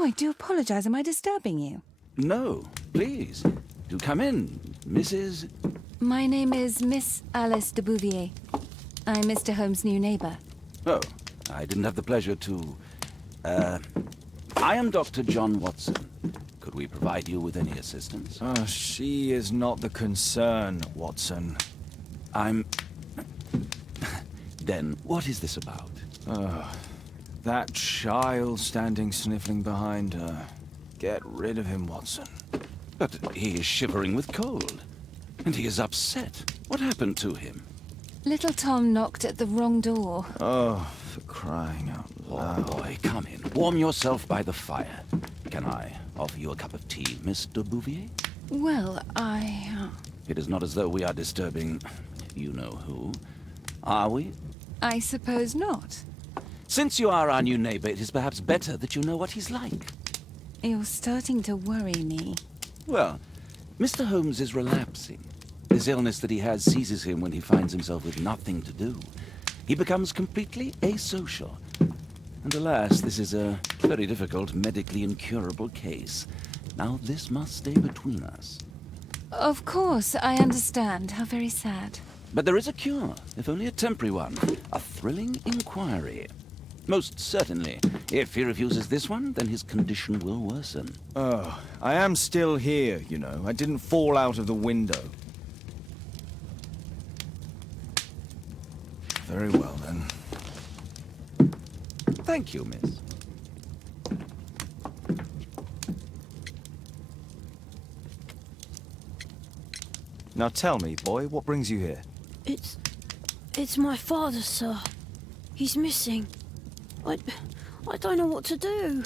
Oh, I do apologize. Am I disturbing you? No, please. Do come in, Mrs. My name is Miss Alice de Bouvier. I'm Mr. Holmes' new neighbor. Oh, I didn't have the pleasure to... I am Dr. John Watson. Could we provide you with any assistance? Oh, she is not the concern, Watson. I'm... Then, what is this about? That child standing sniffling behind her. Get rid of him, Watson. But he is shivering with cold. And he is upset. What happened to him? Little Tom knocked at the wrong door. Oh, for crying out loud. Oh, boy, come in. Warm yourself by the fire. Can I offer you a cup of tea, Mr. Bouvier? Well, It is not as though we are disturbing you-know-who, are we? I suppose not. Since you are our new neighbor, it is perhaps better that you know what he's like. You're starting to worry me. Well, Mr. Holmes is relapsing. This illness that he has seizes him when he finds himself with nothing to do. He becomes completely asocial. And alas, this is a very difficult, medically incurable case. Now, this must stay between us. Of course, I understand. How very sad. But there is a cure, if only a temporary one. A thrilling inquiry. Most certainly. If he refuses this one, then his condition will worsen. Oh, I am still here, you know. I didn't fall out of the window. Very well, then. Thank you, miss. Now tell me, boy, what brings you here? It's my father, sir. He's missing. I don't know what to do.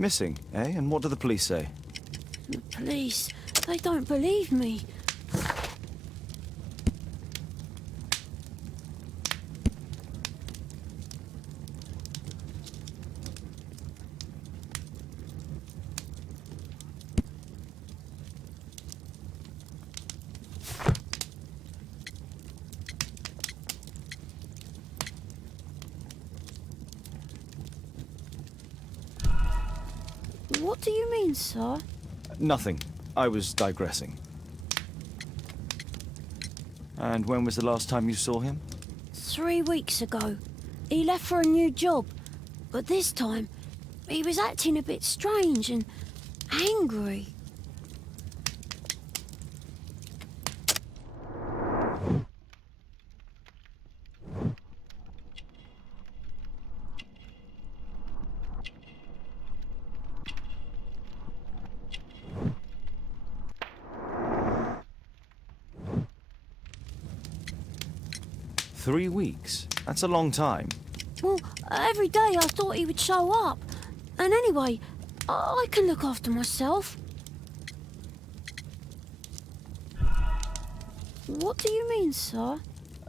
Missing, eh? And what do the police say? The police, they don't believe me. What do you mean, sir? Nothing. I was digressing. And when was the last time you saw him? 3 weeks ago. He left for a new job. But this time, he was acting a bit strange and angry. Three weeks? That's a long time. Well, every day I thought he would show up. And anyway, I can look after myself. What do you mean, sir?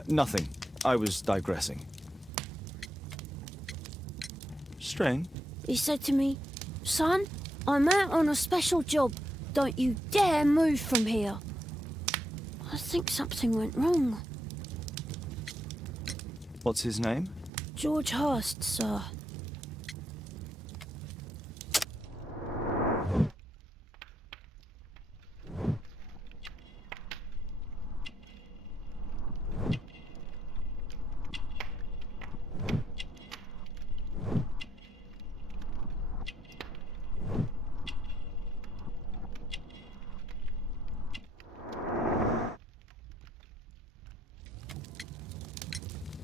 Nothing. I was digressing. Strain? He said to me, "Son, I'm out on a special job. Don't you dare move from here." I think something went wrong. What's his name? George Hurst, sir.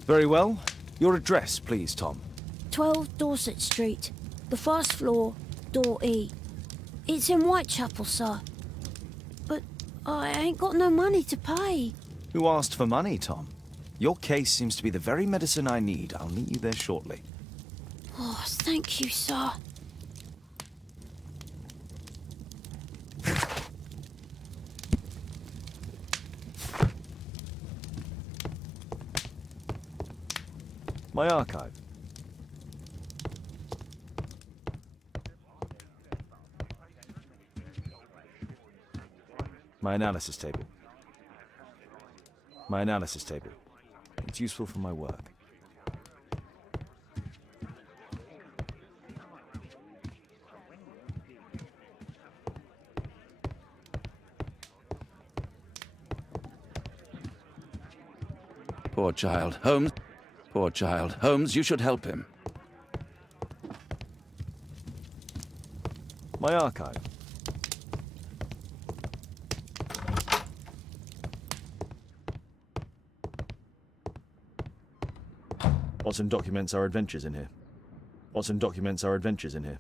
Very well. Your address, please, Tom. 12 Dorset Street, the first floor, door E. It's in Whitechapel, sir. But I ain't got no money to pay. Who asked for money, Tom? Your case seems to be the very medicine I need. I'll meet you there shortly. Oh, thank you, sir. My archive. My analysis table. My analysis table. It's useful for my work. Poor child. Holmes. Poor child. Holmes, you should help him. My archive. Watson documents our adventures in here. Watson documents our adventures in here.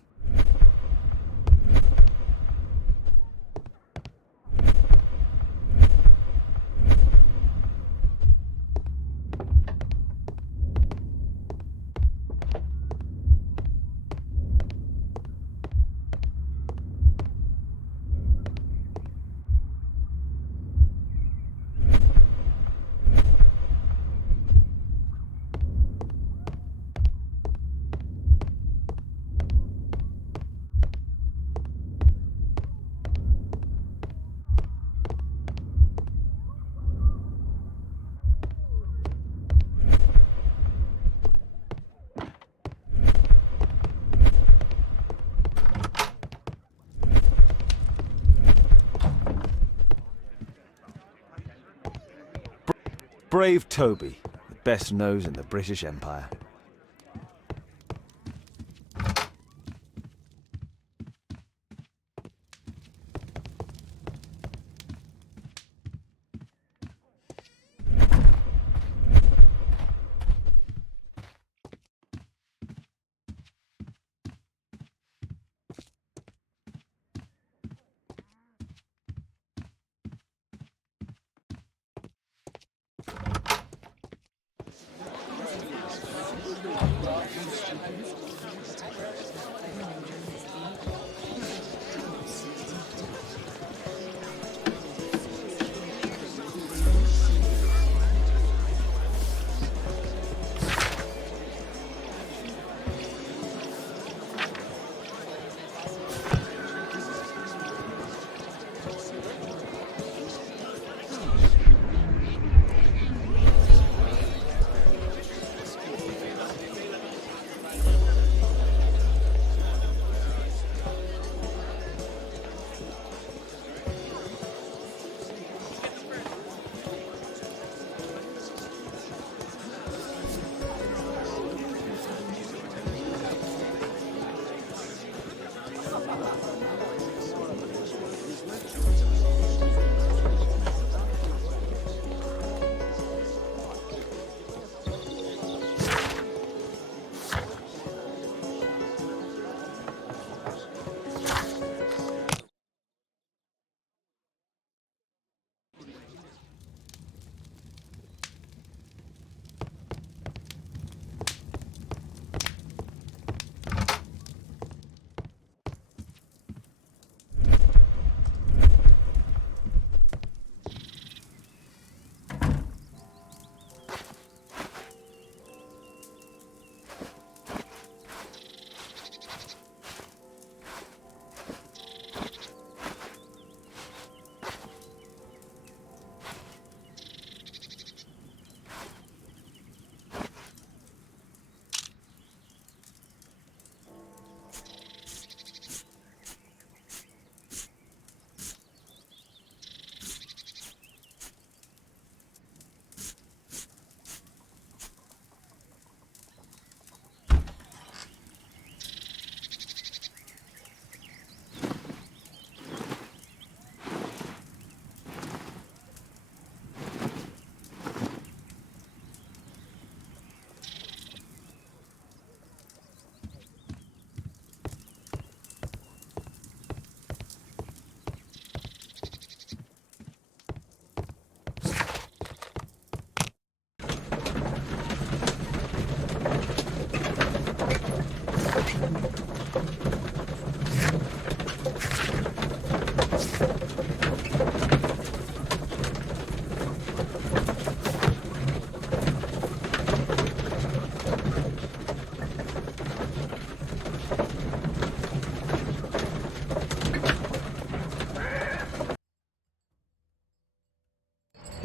Brave Toby, the best nose in the British Empire.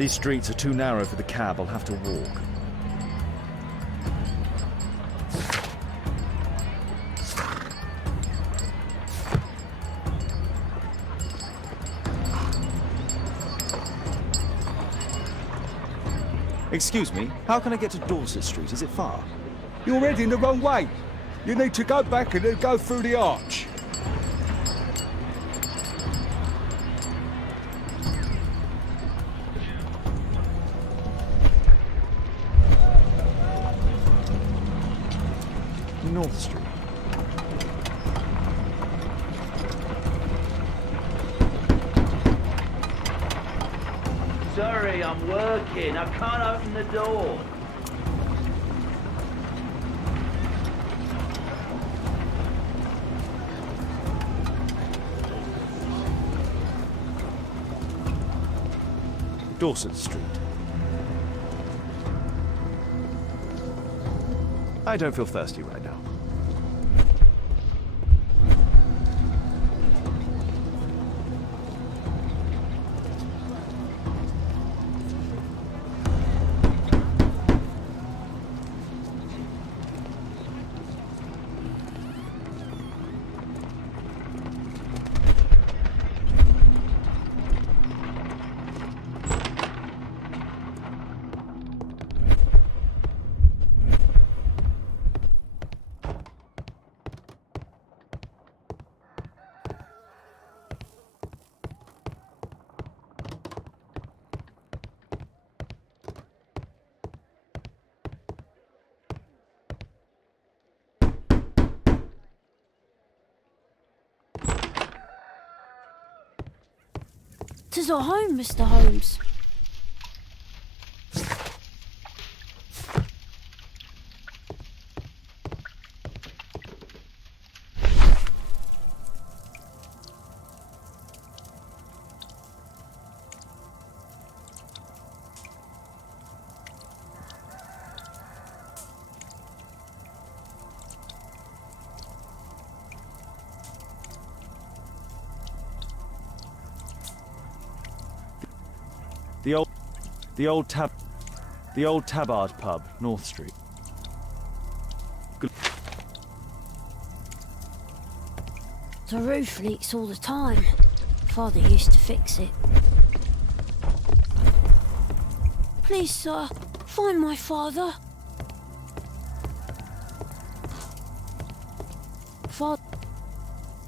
These streets are too narrow for the cab. I'll have to walk. Excuse me, how can I get to Dorset Street? Is it far? You're heading the wrong way. You need to go back and then go through the arch. North Street. Sorry, I'm working. I can't open the door. Dorset Street. I don't feel thirsty right now. "'Tis our home, Mr. Holmes." The old Tabard pub, North Street. The roof leaks all the time. Father used to fix it. Please, sir, find my father.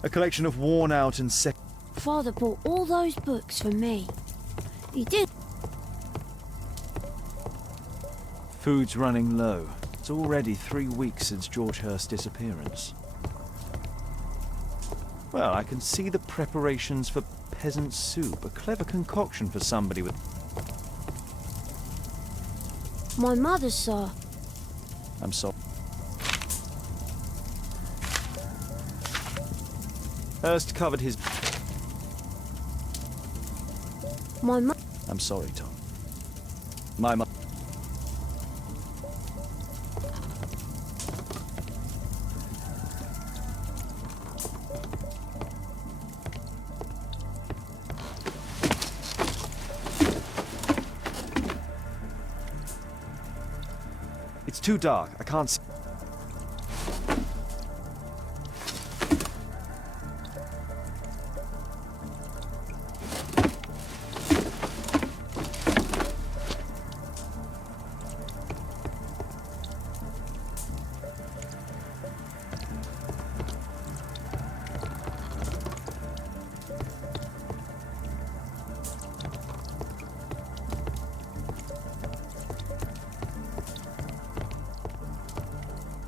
A collection of worn-out and Father bought all those books for me. He did. Food's running low. It's already 3 weeks since George Hurst's disappearance. Well, I can see the preparations for peasant soup. A clever concoction for somebody with... My mother, sir. I'm sorry. Hurst covered his... My mum. I'm sorry, Tom. My mum... It's too dark. I can't see...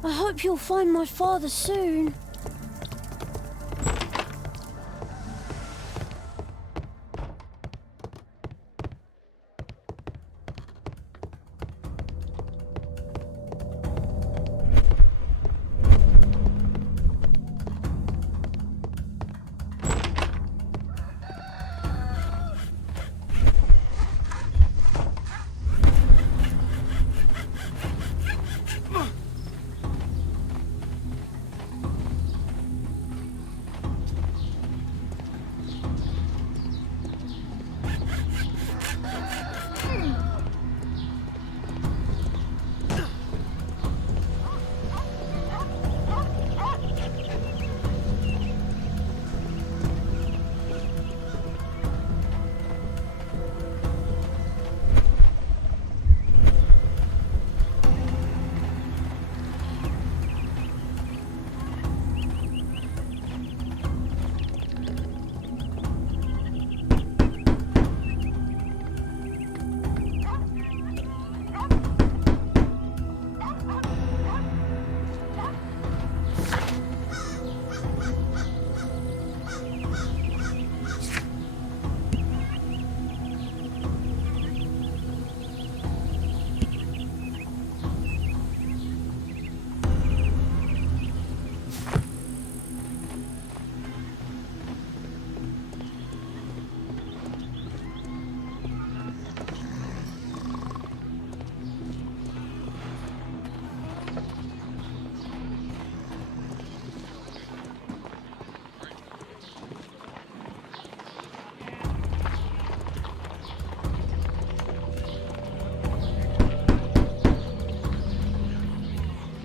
I hope you'll find my father soon.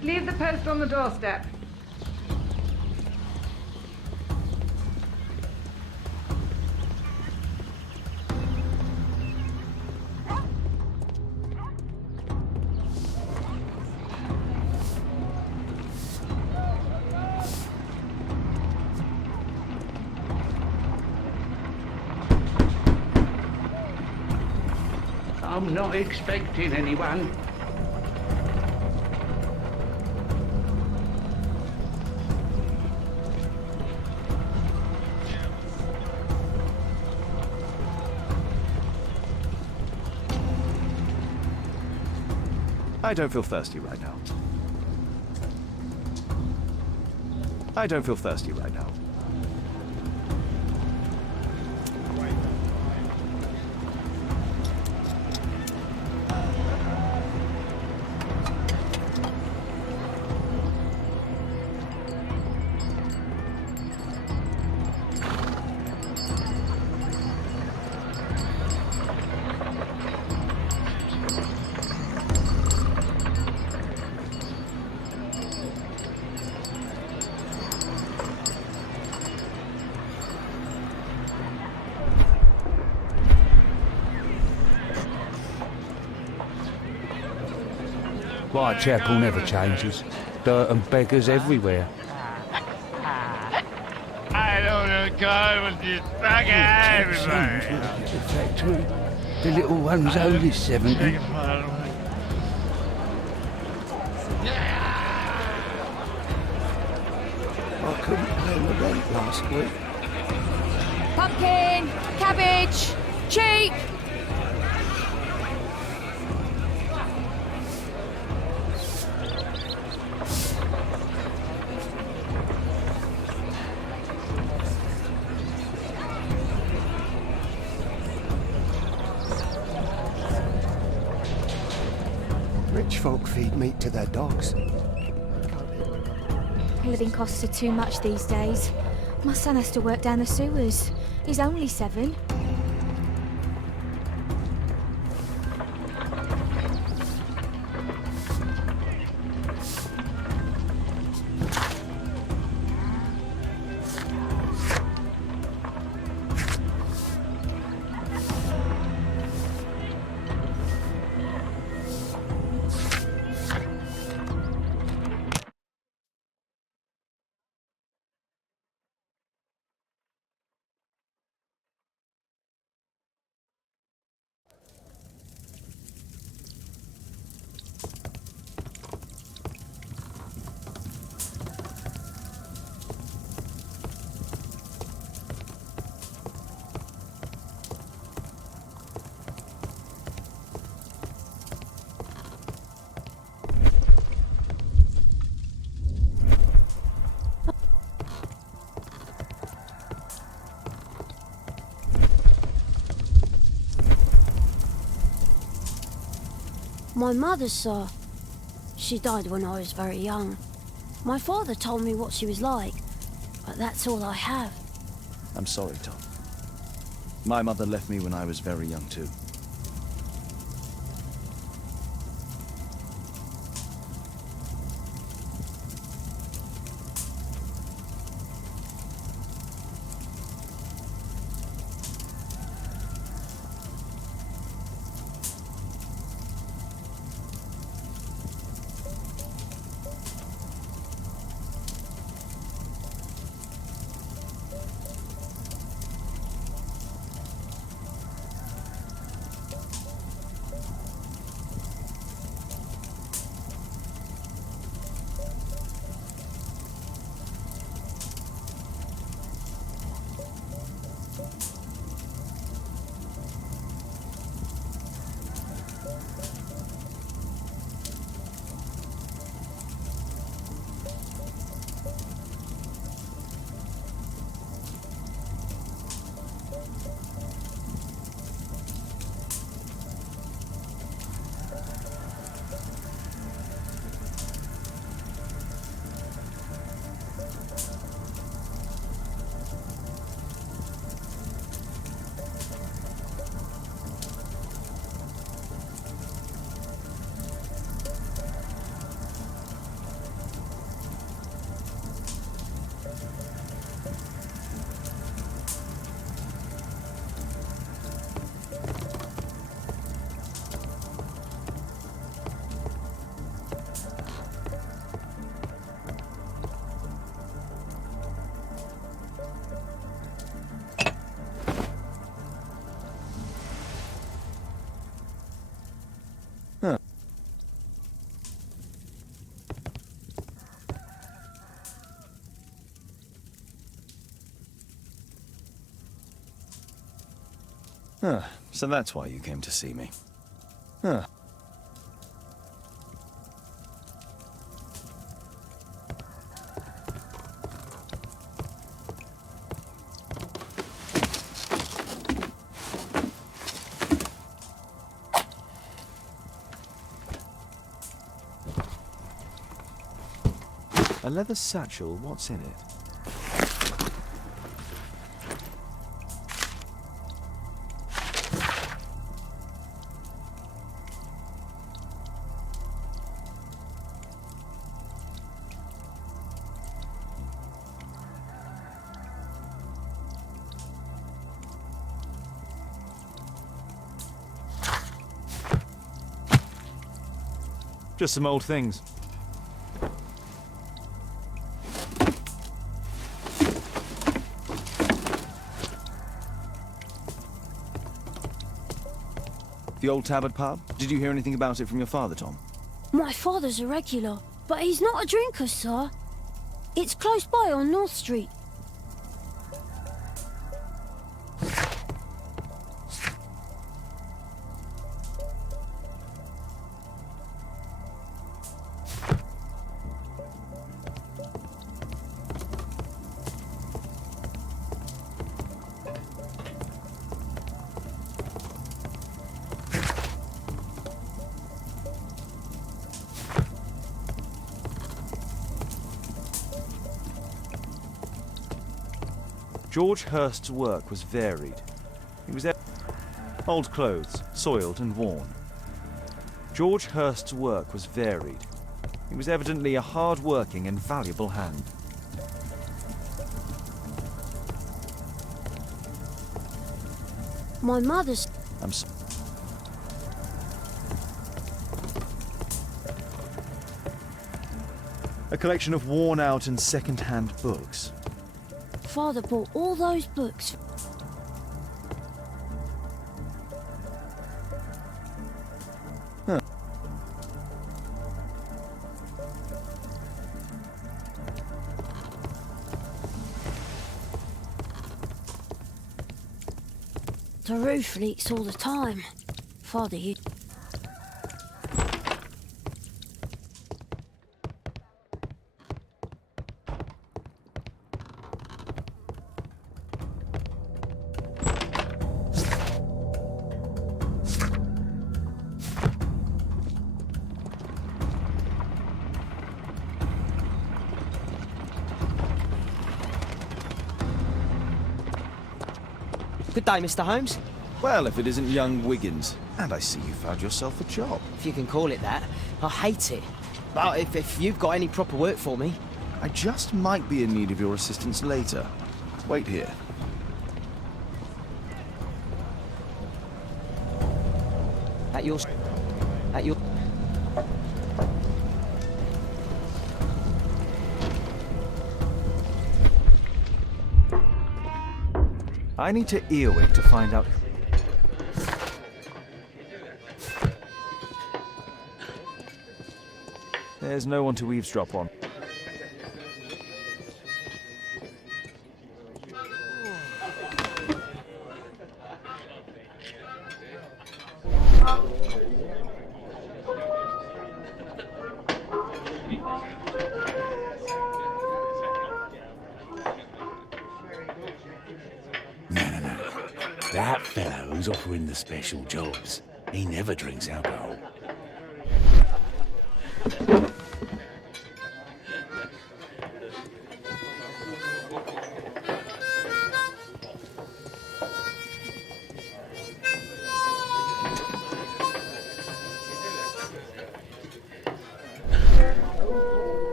Just leave the post on the doorstep. I'm not expecting anyone. I don't feel thirsty right now. I don't feel thirsty right now. Whitechapel never changes. Dirt and beggars everywhere. I don't know, God, with this fucking everybody. The factory. The little one's only 70. I couldn't pay the rent last week. Pumpkin! Cabbage! Cheap! Rich folk feed meat to their dogs. Living costs are too much these days. My son has to work down the sewers. He's only 7. My mother, sir. She died when I was very young. My father told me what she was like, but that's all I have. I'm sorry, Tom. My mother left me when I was very young, too. Huh, so that's why you came to see me. Huh. A leather satchel, what's in it? Just some old things. The old Tabard pub? Did you hear anything about it from your father, Tom? My father's a regular, but he's not a drinker, sir. It's close by on North Street. George Hurst's work was varied. He was old clothes, soiled and worn. George Hurst's work was varied. He was evidently a hard-working and valuable hand. My mother's... A collection of worn-out and second-hand books. Father bought all those books. Huh. The roof leaks all the time. Father, you... Good day, Mr. Holmes. Well, if it isn't young Wiggins. And I see you found yourself a job. If you can call it that. I hate it. But if you've got any proper work for me... I just might be in need of your assistance later. Wait here. At your... I need to earwig to find out... There's no one to eavesdrop on. That fellow who's offering the special jobs, he never drinks alcohol.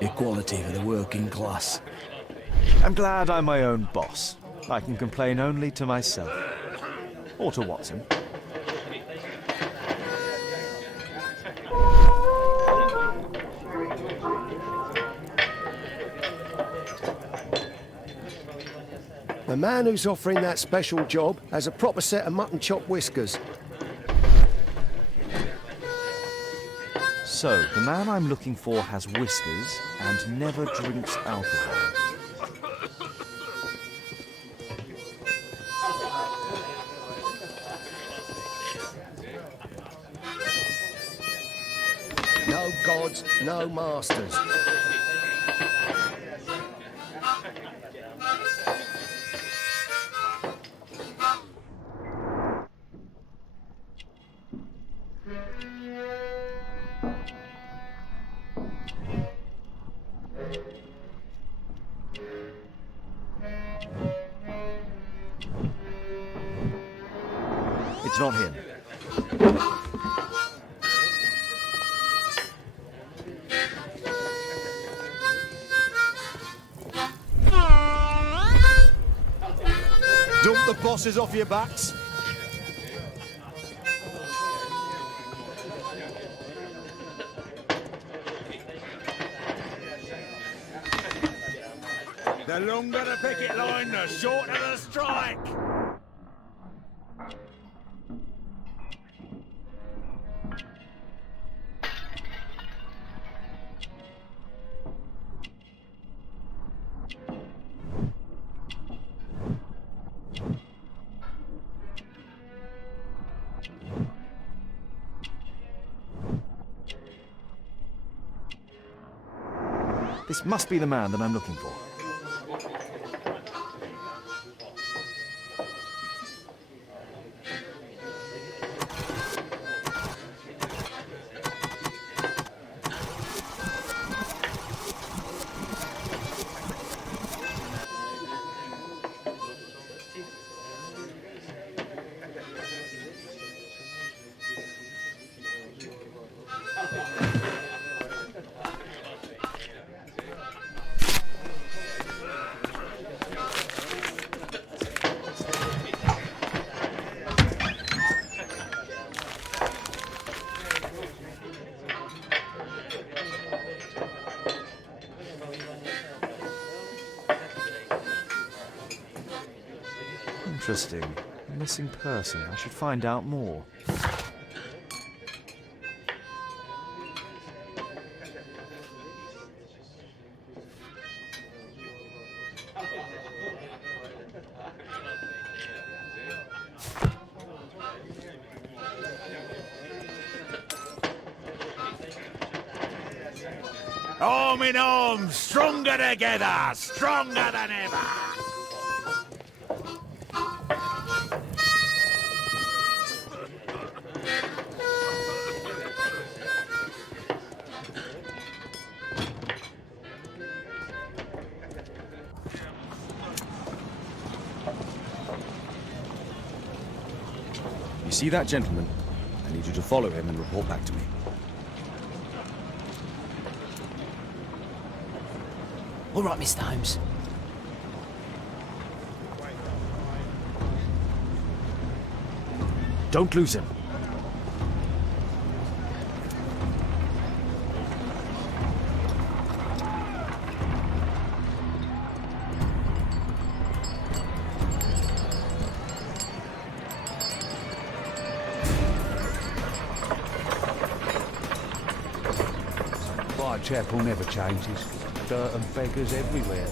Equality for the working class. I'm glad I'm my own boss. I can complain only to myself. Or to Watson. The man who's offering that special job has a proper set of mutton chop whiskers. So, the man I'm looking for has whiskers and never drinks alcohol. No gods, no masters. It's not him. Dump the bosses off your backs. The longer the picket line, the shorter the strike. This must be the man that I'm looking for. Interesting. A missing person. I should find out more. Arm in arm, stronger together, stronger than ever. You see that gentleman? I need you to follow him and report back to me. All right, Mr. Holmes. Don't lose him. Whitechapel never changes. Dirt and beggars everywhere.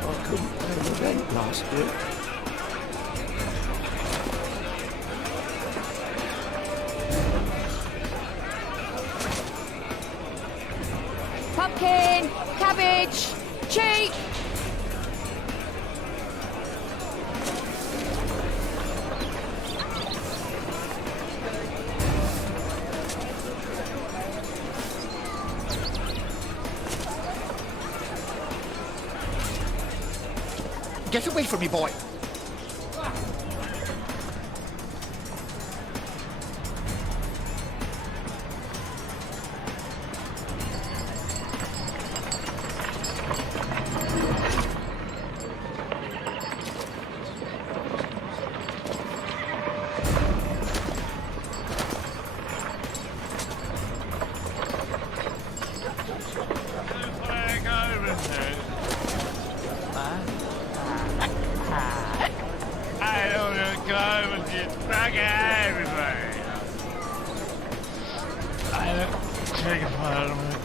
I couldn't pay the rent last year. Pumpkin, cabbage, cheek. Get away from me, boy! back at everybody. Take a pile of it.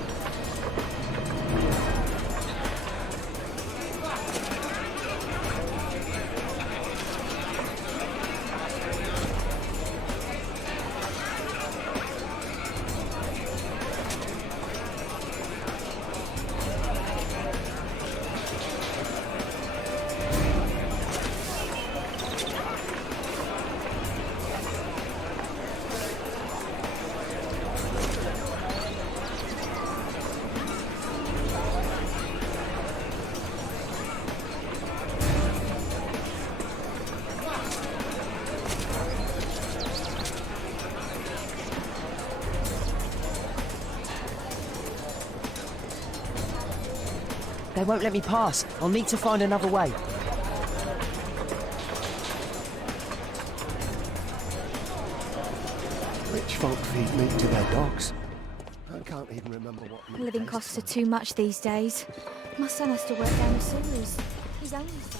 They won't let me pass. I'll need to find another way. Rich folk feed meat to their dogs. I can't even remember what... Living costs are too much these days. My son has to work down the sewers. He's only 7.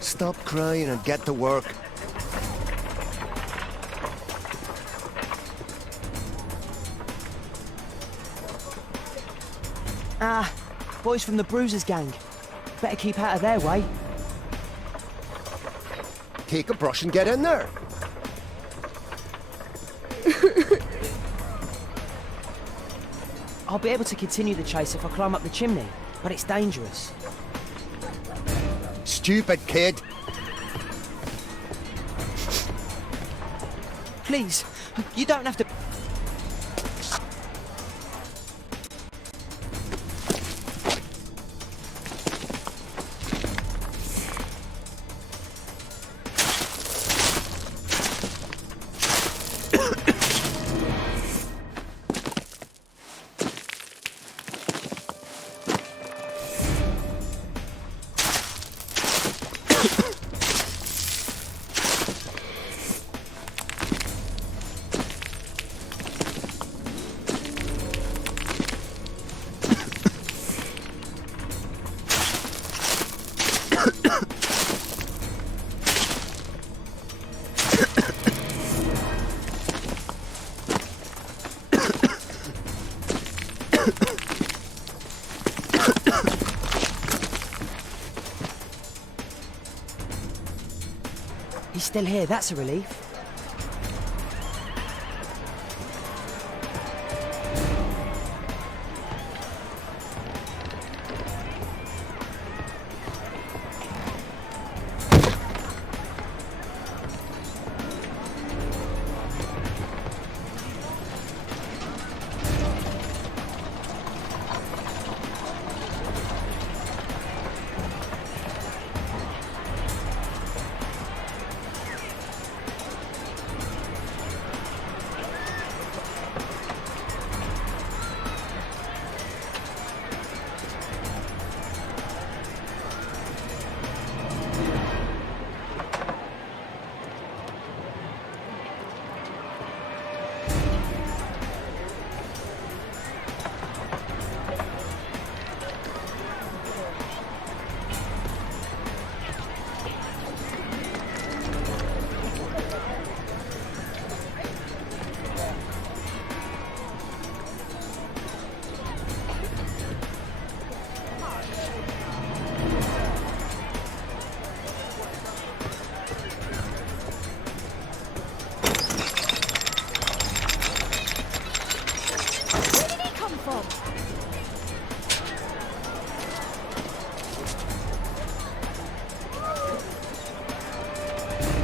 Stop crying and get to work. Ah, boys from the Bruisers gang. Better keep out of their way. Take a brush and get in there. I'll be able to continue the chase if I climb up the chimney, but it's dangerous. Stupid kid. Please, you don't have to... He's still here, that's a relief.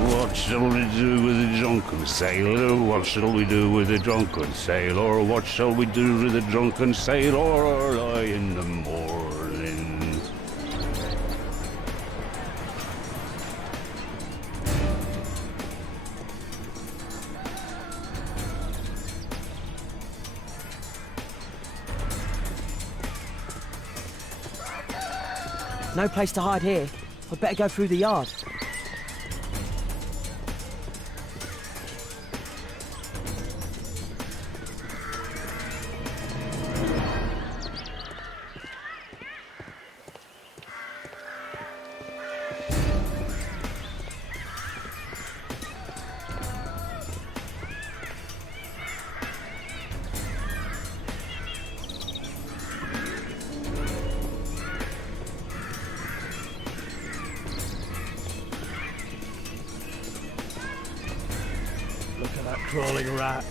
What shall we do with a drunken sailor? What shall we do with a drunken sailor? What shall we do with a drunken sailor early in the morning? No place to hide here. I'd better go through the yard. Look at that crawling rat.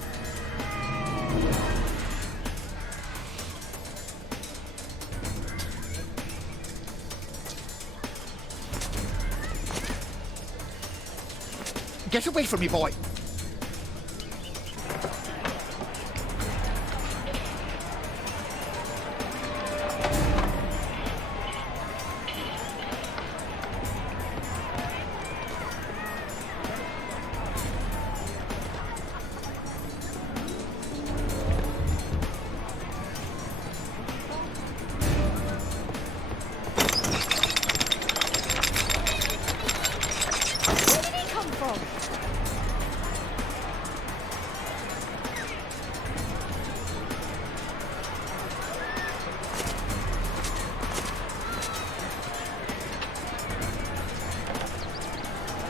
Get away from me, boy!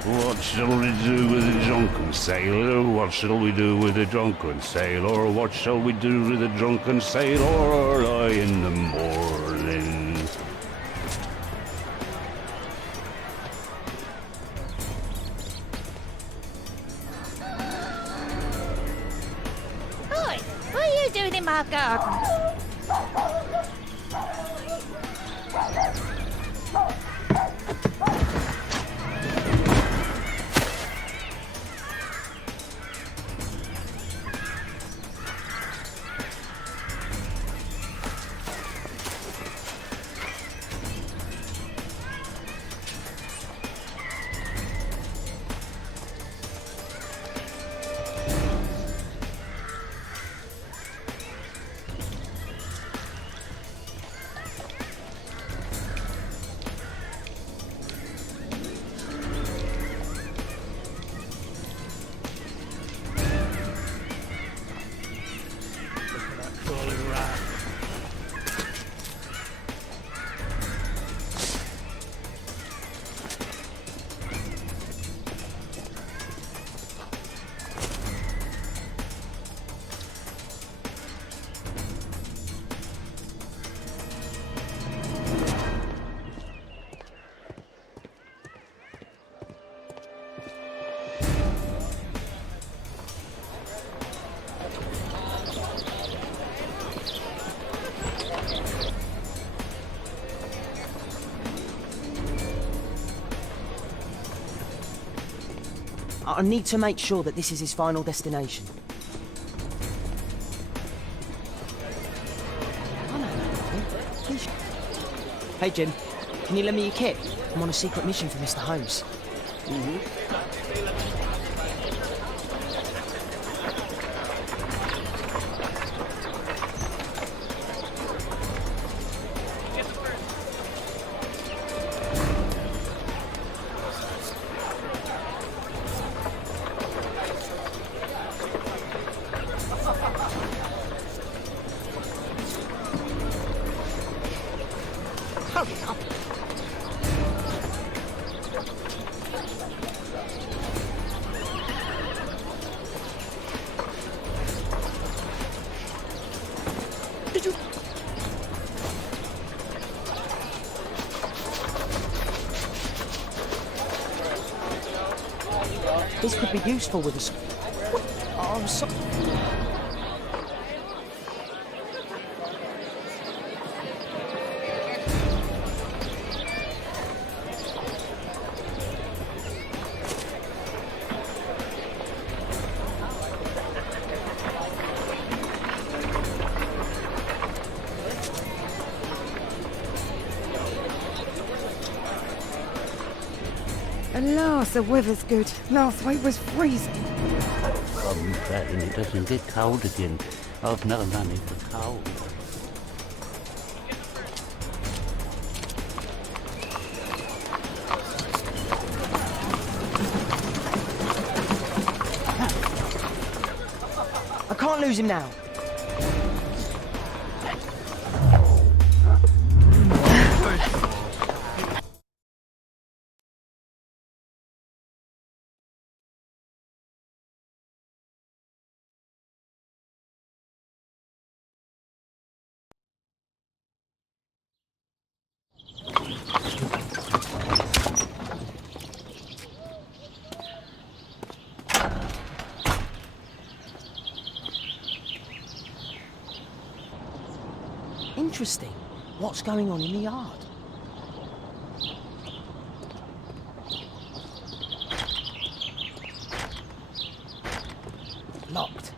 What shall we do with a drunken sailor? What shall we do with a drunken sailor? What shall we do with a drunken sailor early in the morning? Oi, what are you doing in my garden? I need to make sure that this is his final destination. Hey, Jim. Can you lend me your kit? I'm on a secret mission for Mr. Holmes. Hurry up! Did you... This could be useful with us. Oh, I'm sorry. At last, the weather's good. Last week was freezing. I'm betting it doesn't get cold again. I've no money for cold. can't lose him now. Interesting. What's going on in the yard? Locked.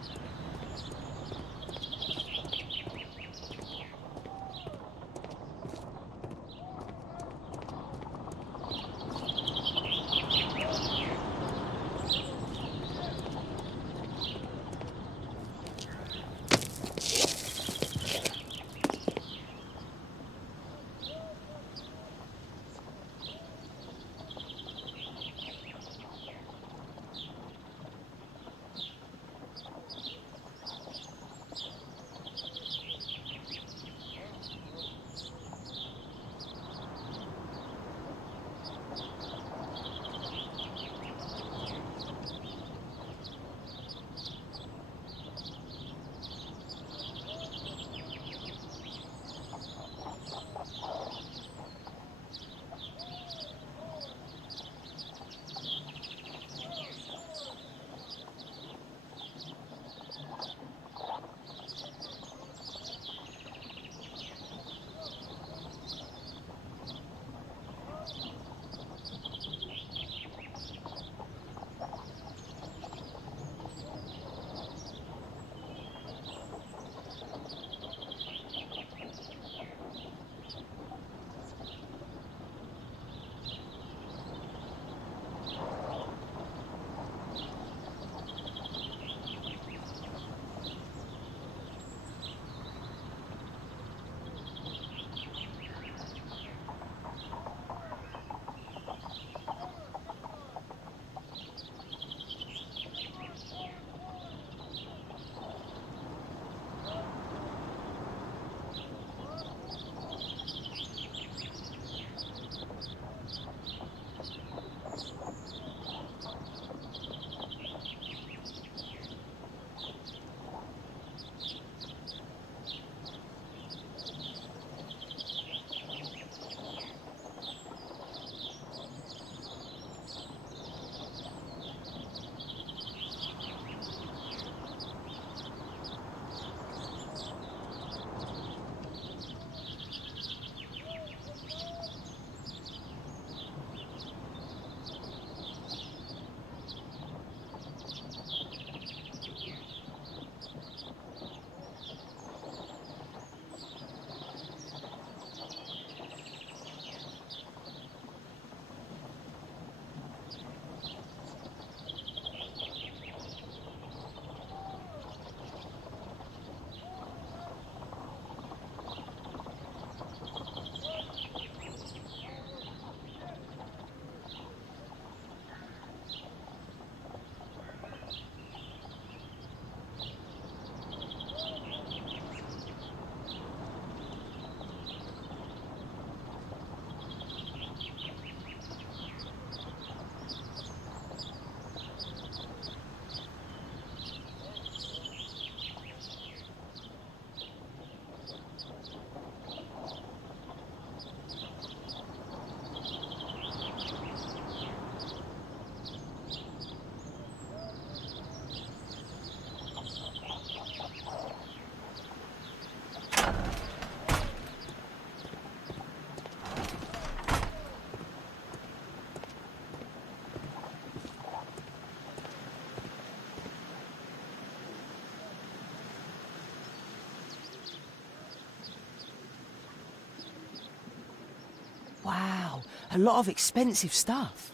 Wow, a lot of expensive stuff.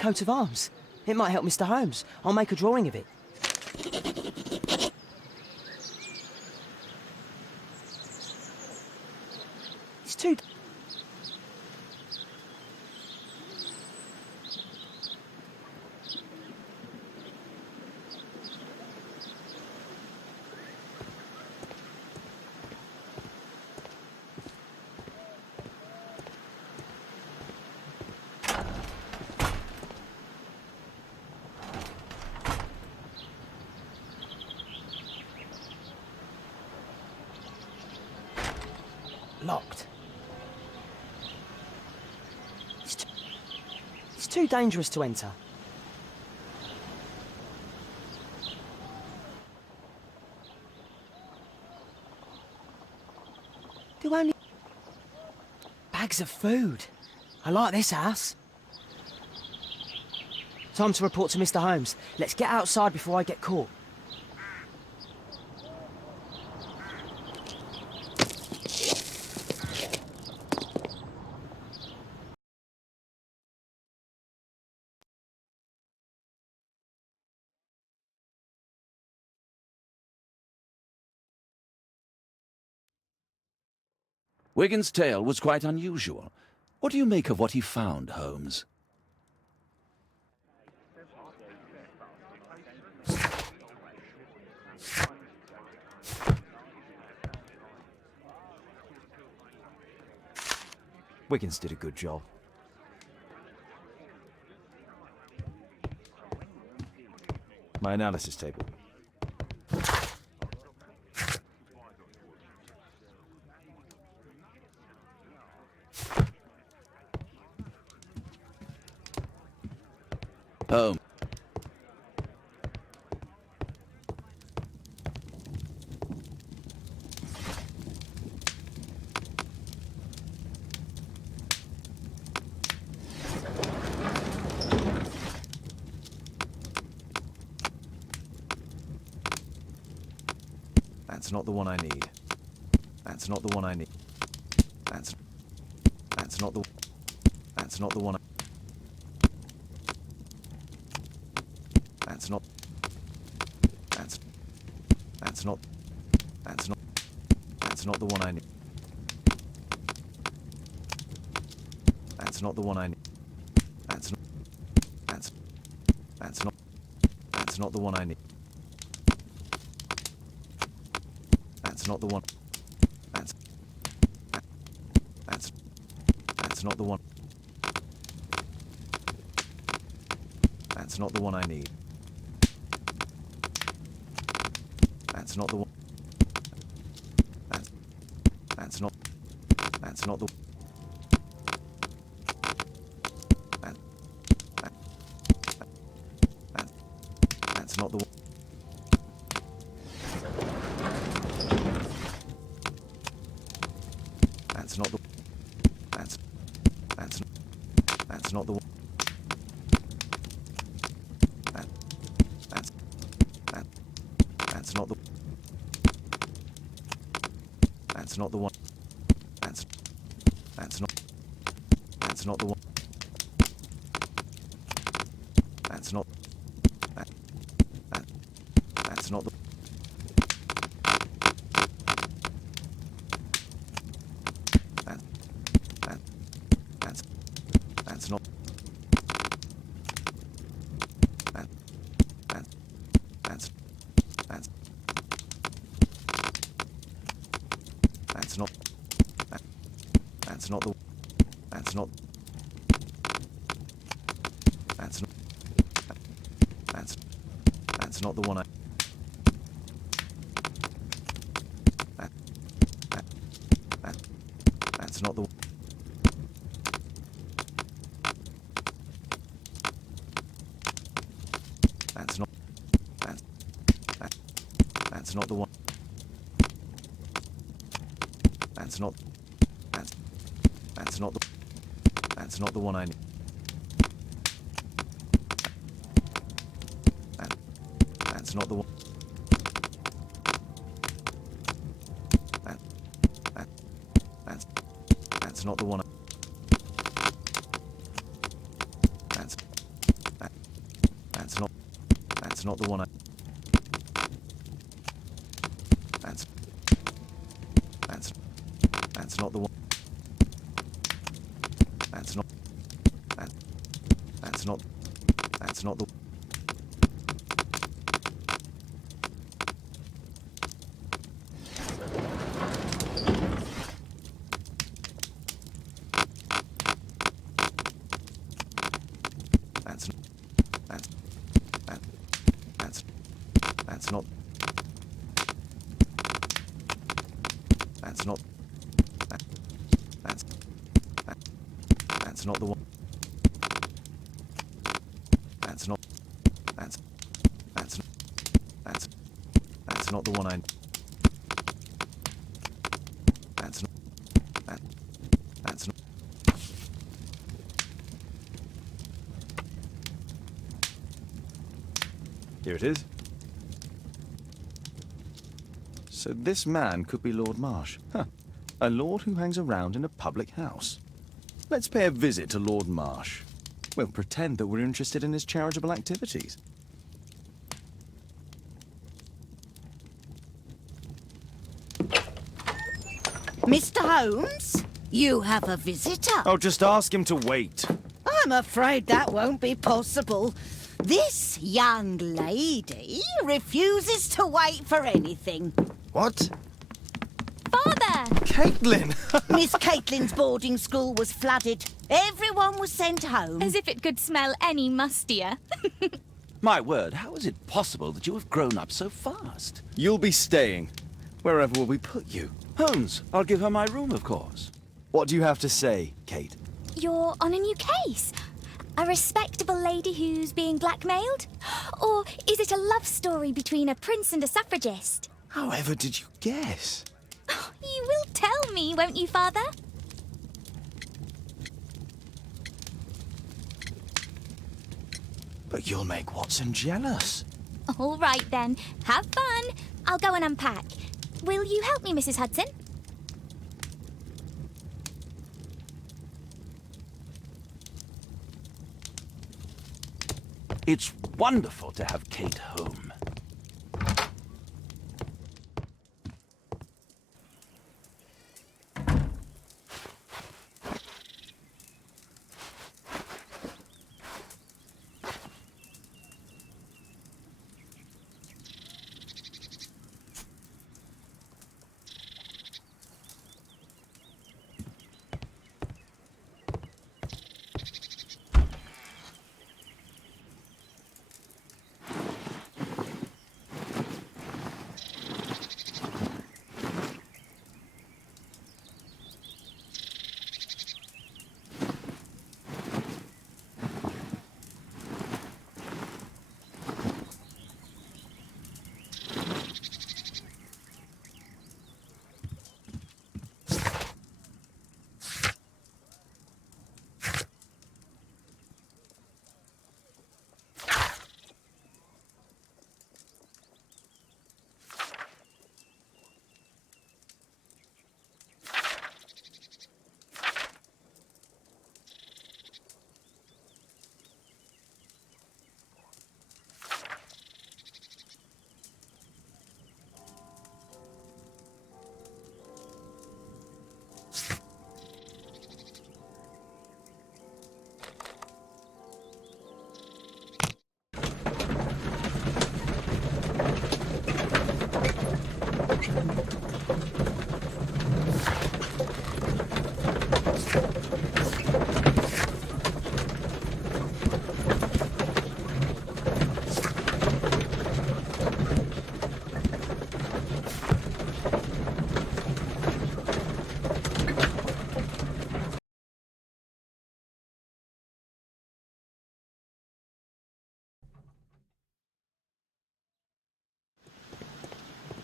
coat of arms. It might help Mr. Holmes. I'll make a drawing of it. It's too... locked. It's too dangerous to enter. Do only... Bags of food. I like this house. Time to report to Mr. Holmes. Let's get outside before I get caught. Wigan's tale was quite unusual. What do you make of what he found, Holmes? Wiggins did a good job. My analysis table. Holmes. That's not the one I need. That's not the one I need. That's not the... That's not the one I... That's not... That's not... That's not the one I need. That's not the one I need. That's not... That's not the one I need. That's not the one. That's not the one. That's not the one I need. That's not the one. That's not. That's not the. That's not the one. That's not the. That's not the one. That's not the. That's not the one. That's not. That's not the one. That's not. That's not the. That's not. That's not. That's not the. That's not. That's not. That's not the one I. That's not the. That's not. That's not the one. That's not. That's not the. That's not the one I need. That's not the one. That's not the one. the one I... That's not the one... That's not the... That's not the one. That's not the one I... Here it is. So this man could be Lord Marsh. Huh. A lord who hangs around in a public house. Let's pay a visit to Lord Marsh. We'll pretend that we're interested in his charitable activities. Mr. Holmes, you have a visitor. Oh, just ask him to wait. I'm afraid that won't be possible. This young lady refuses to wait for anything. What? Father! Caitlin! Miss Caitlin's boarding school was flooded. Everyone was sent home. As if it could smell any mustier. My word, how is it possible that you have grown up so fast? You'll be staying. Wherever will we put you? Holmes, I'll give her my room, of course. What do you have to say, Kate? You're on a new case. A respectable lady who's being blackmailed? Or is it a love story between a prince and a suffragist? However did you guess? You will tell me, won't you, Father? But you'll make Watson jealous. All right, then. Have fun. I'll go and unpack. Will you help me, Mrs. Hudson? It's wonderful to have Kate home.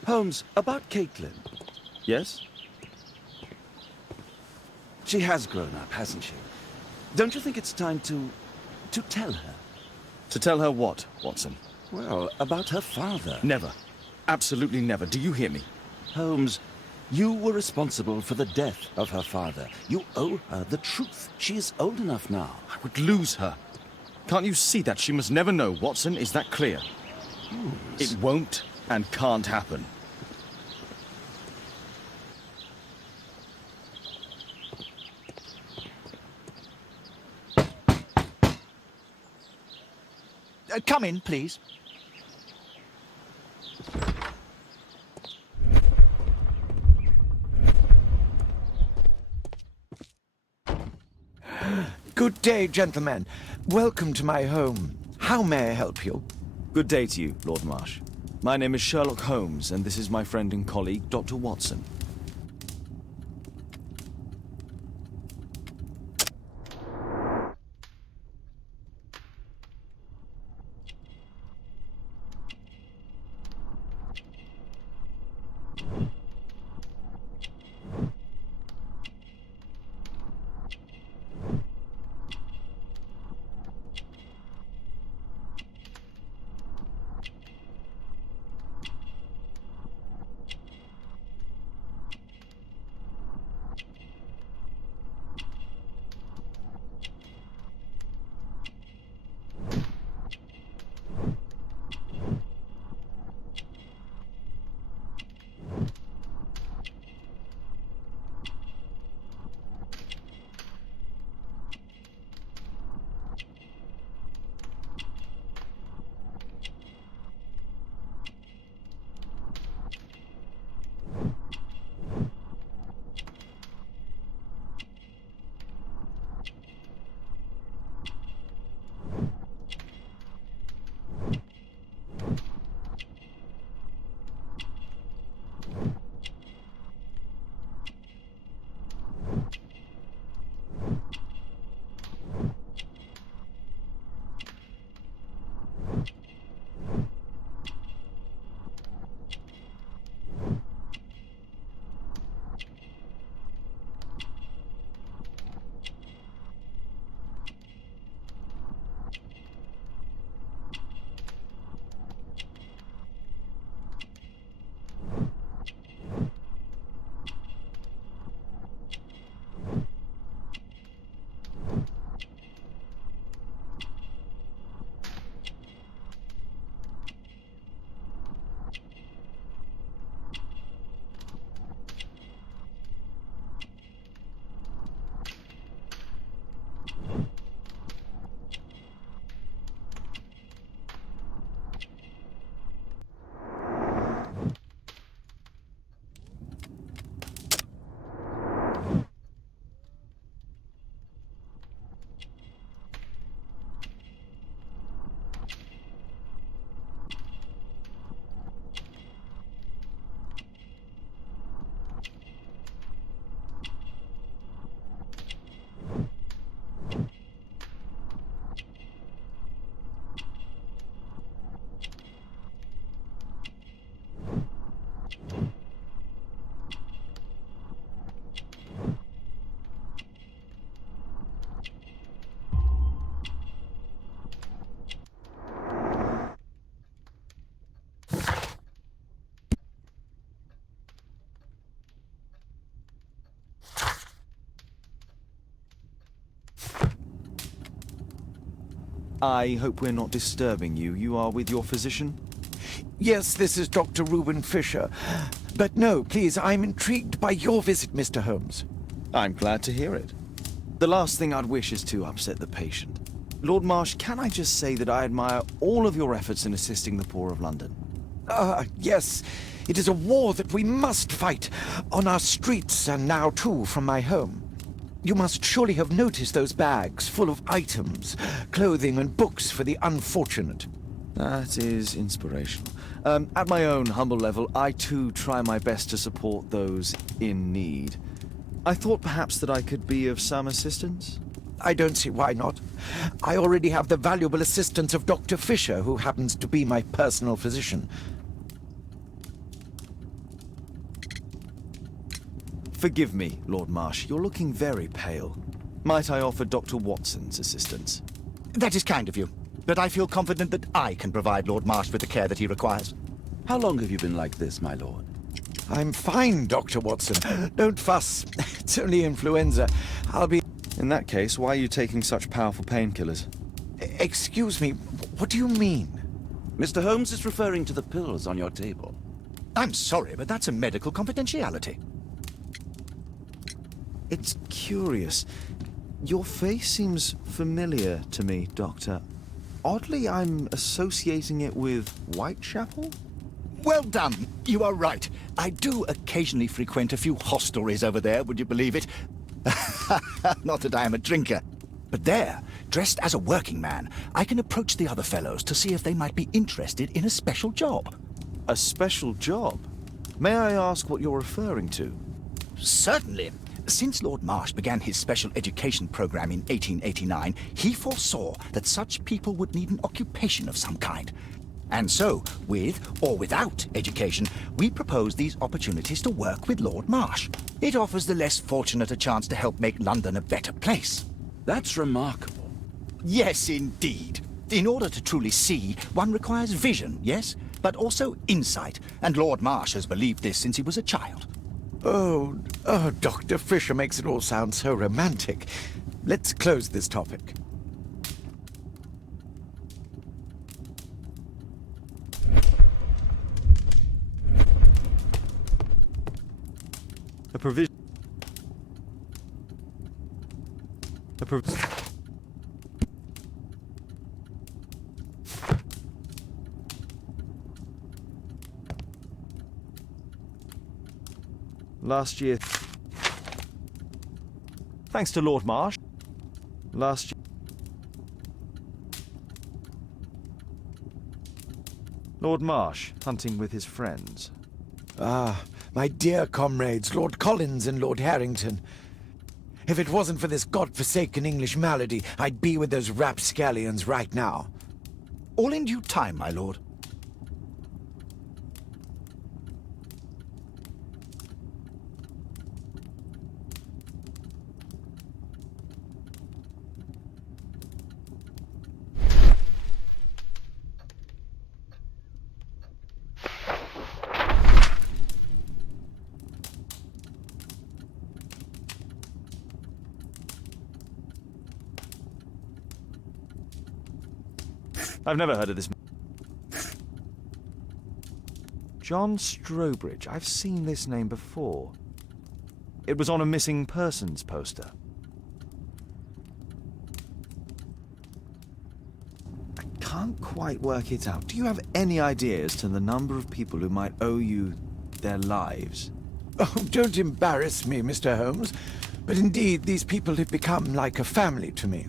Holmes, about Caitlin. Yes? She has grown up, hasn't she? Don't you think it's time to tell her? To tell her what, Watson? Well, about her father. Never. Absolutely never. Do you hear me? Holmes, you were responsible for the death of her father. You owe her the truth. She is old enough now. I would lose her. Can't you see that? She must never know, Watson. Is that clear? It won't and can't happen. Come in, please. Good day, gentlemen. Welcome to my home. How may I help you? Good day to you, Lord Marsh. My name is Sherlock Holmes, and this is my friend and colleague, Dr. Watson. I hope we're not disturbing you. You are with your physician? Yes, this is Dr. Reuben Fisher. But no, please, I'm intrigued by your visit, Mr. Holmes. I'm glad to hear it. The last thing I'd wish is to upset the patient. Lord Marsh, can I just say that I admire all of your efforts in assisting the poor of London? Yes. It is a war that we must fight, on our streets and now, too, from my home. You must surely have noticed those bags full of items, clothing and books for the unfortunate. That is inspirational. At my own humble level, I too try my best to support those in need. I thought perhaps that I could be of some assistance. I don't see why not. I already have the valuable assistance of Dr. Fisher, who happens to be my personal physician. Forgive me, Lord Marsh. You're looking very pale. Might I offer Dr. Watson's assistance? That is kind of you, but I feel confident that I can provide Lord Marsh with the care that he requires. How long have you been like this, my lord? I'm fine, Dr. Watson. Don't fuss. It's only influenza. I'll be... In that case, why are you taking such powerful painkillers? Excuse me, what do you mean? Mr. Holmes is referring to the pills on your table. I'm sorry, but that's a medical confidentiality. It's curious. Your face seems familiar to me, Doctor. Oddly, I'm associating it with Whitechapel? Well done. You are right. I do occasionally frequent a few hostelries over there, would you believe it? Not that I am a drinker. But there, dressed as a working man, I can approach the other fellows to see if they might be interested in a special job. A special job? May I ask what you're referring to? Certainly. Since Lord Marsh began his special education program in 1889, he foresaw that such people would need an occupation of some kind. And so, with or without education, we propose these opportunities to work with Lord Marsh. It offers the less fortunate a chance to help make London a better place. That's remarkable. Yes, indeed. In order to truly see, one requires vision, yes, but also insight, and Lord Marsh has believed this since he was a child. Oh, Dr. Fisher makes it all sound so romantic. Let's close this topic. A provision. Last year. Thanks to Lord Marsh. Last year. Lord Marsh, hunting with his friends. Ah, my dear comrades, Lord Collins and Lord Harrington. If it wasn't for this godforsaken English malady, I'd be with those rapscallions right now. All in due time, my lord. I've never heard of this. John Strobridge. I've seen this name before. It was on a missing persons poster. I can't quite work it out. Do you have any idea as to the number of people who might owe you their lives? Oh, don't embarrass me, Mr. Holmes. But indeed, these people have become like a family to me.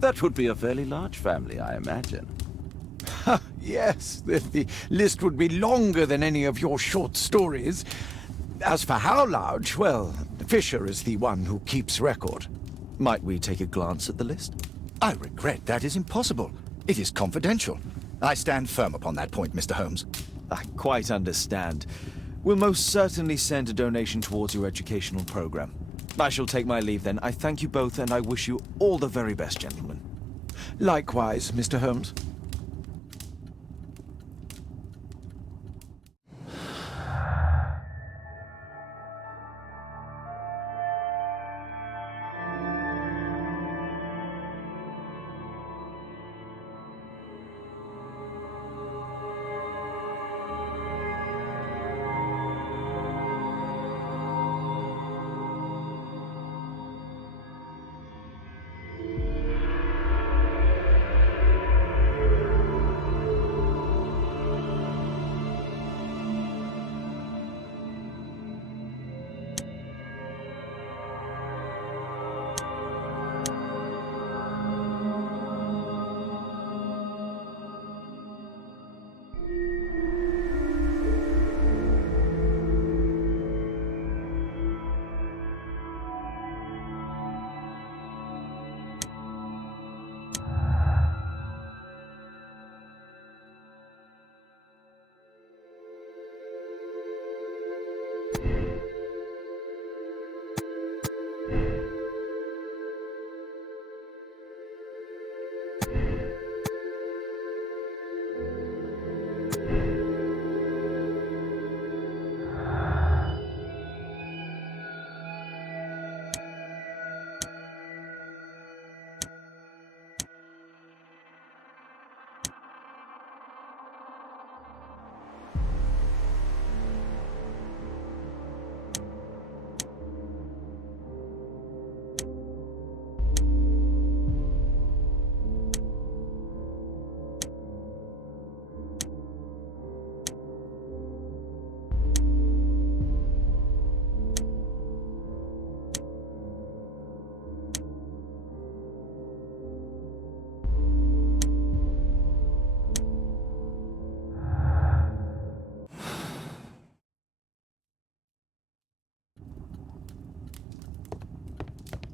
That would be a fairly large family, I imagine. Yes, the list would be longer than any of your short stories. As for how large, well, Fisher is the one who keeps record. Might we take a glance at the list? I regret that is impossible. It is confidential. I stand firm upon that point, Mr. Holmes. I quite understand. We'll most certainly send a donation towards your educational program. I shall take my leave then. I thank you both, and I wish you all the very best, gentlemen. Likewise, Mr. Holmes.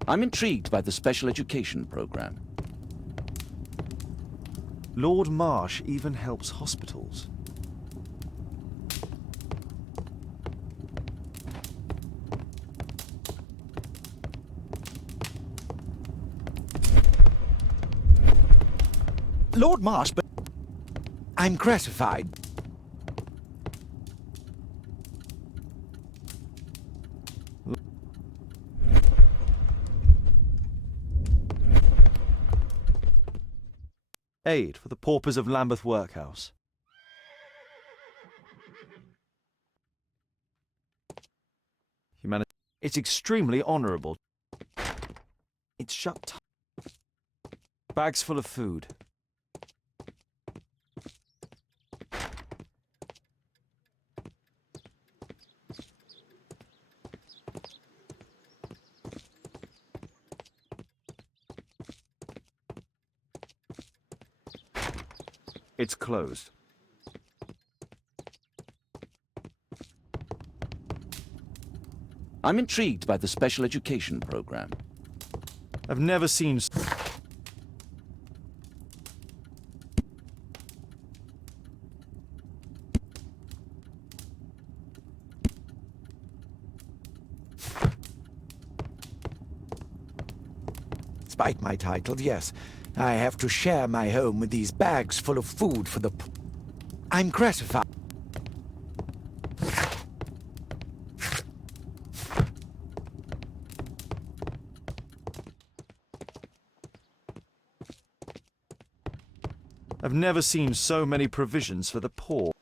I'm intrigued by the special education program. Lord Marsh even helps hospitals. Lord Marsh, but I'm gratified. Aid for the paupers of Lambeth Workhouse. Humanity. It's extremely honourable. It's shut tight. Bags full of food. It's closed. I'm intrigued by the special education program. I've never seen... Despite my title, yes, I have to share my home with these bags full of food for the... I'm gratified. I've never seen so many provisions for the poor.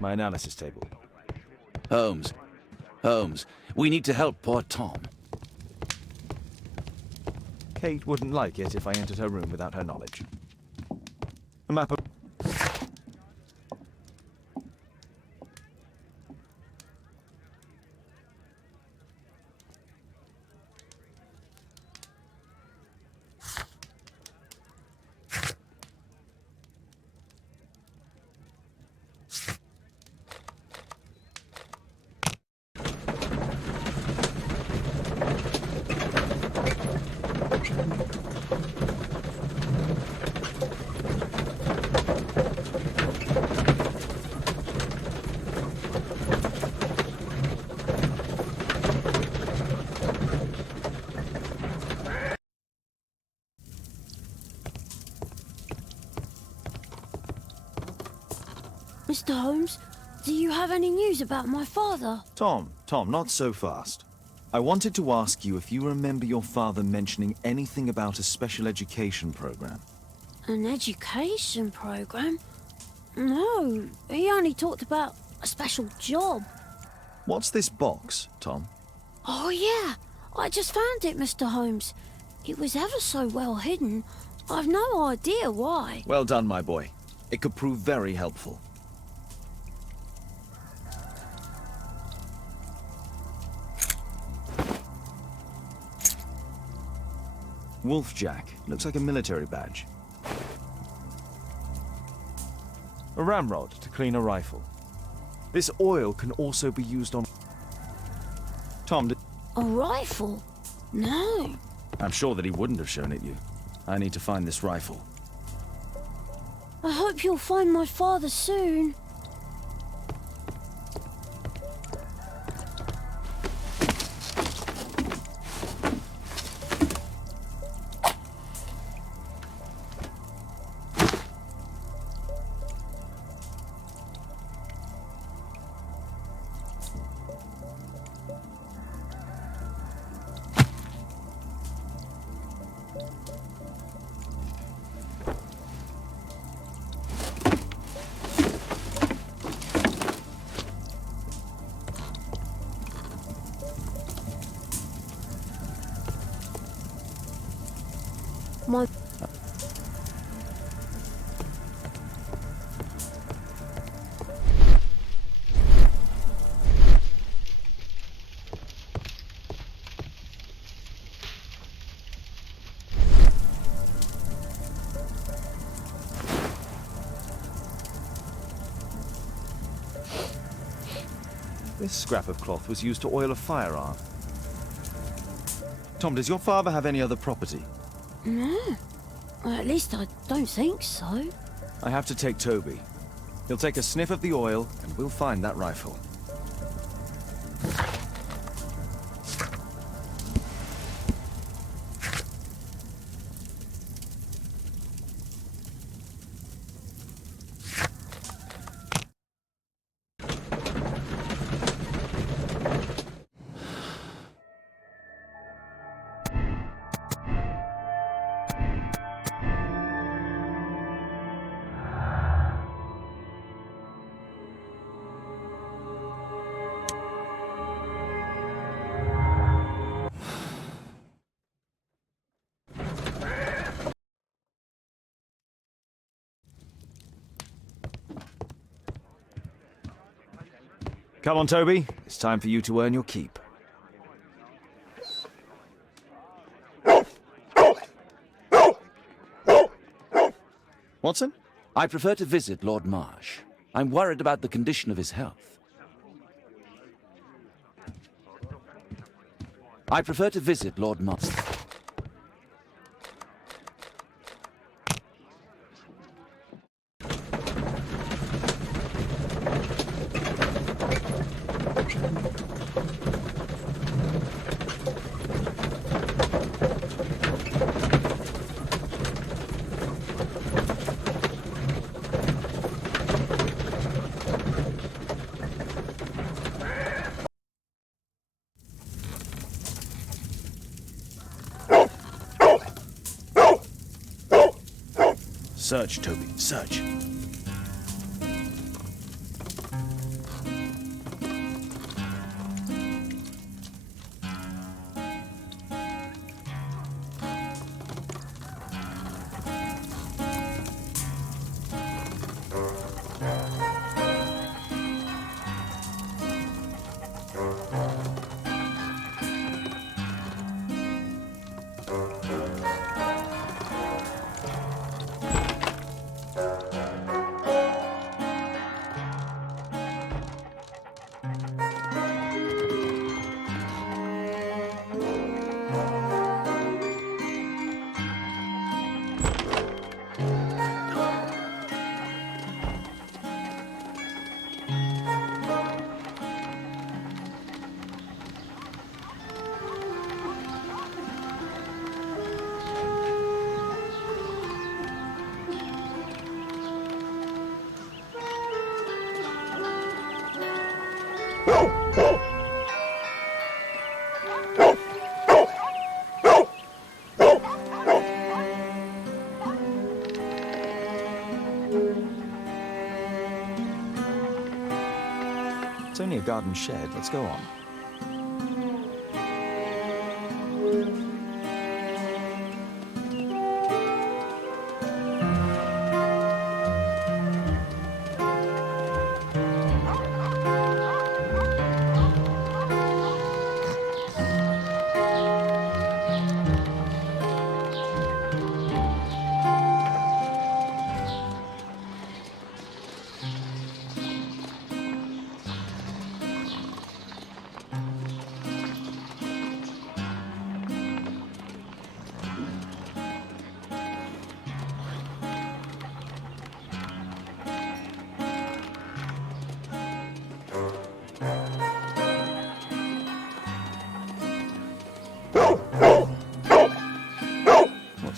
My analysis table. Holmes. Holmes, we need to help poor Tom. Kate wouldn't like it if I entered her room without her knowledge. A map of... Mr. Holmes, do you have any news about my father? Tom, not so fast. I wanted to ask you if you remember your father mentioning anything about a special education program. An education program? No, he only talked about a special job. What's this box, Tom? Oh yeah, I just found it, Mr. Holmes. It was ever so well hidden. I've no idea why. Well done, my boy. It could prove very helpful. Wolfjack. Looks like a military badge. A ramrod to clean a rifle. This oil can also be used on... Tom, A rifle? No. I'm sure that he wouldn't have shown it you. I need to find this rifle. I hope you'll find my father soon. My... This scrap of cloth was used to oil a firearm. Tom, does your father have any other property? No. Well, at least I don't think so. I have to take Toby. He'll take a sniff of the oil, and we'll find that rifle. Come on, Toby. It's time for you to earn your keep. Watson? I prefer to visit Lord Marsh. I'm worried about the condition of his health. I prefer to visit Lord Marsh. Search, Toby, search. It's only a garden shed. Let's go on.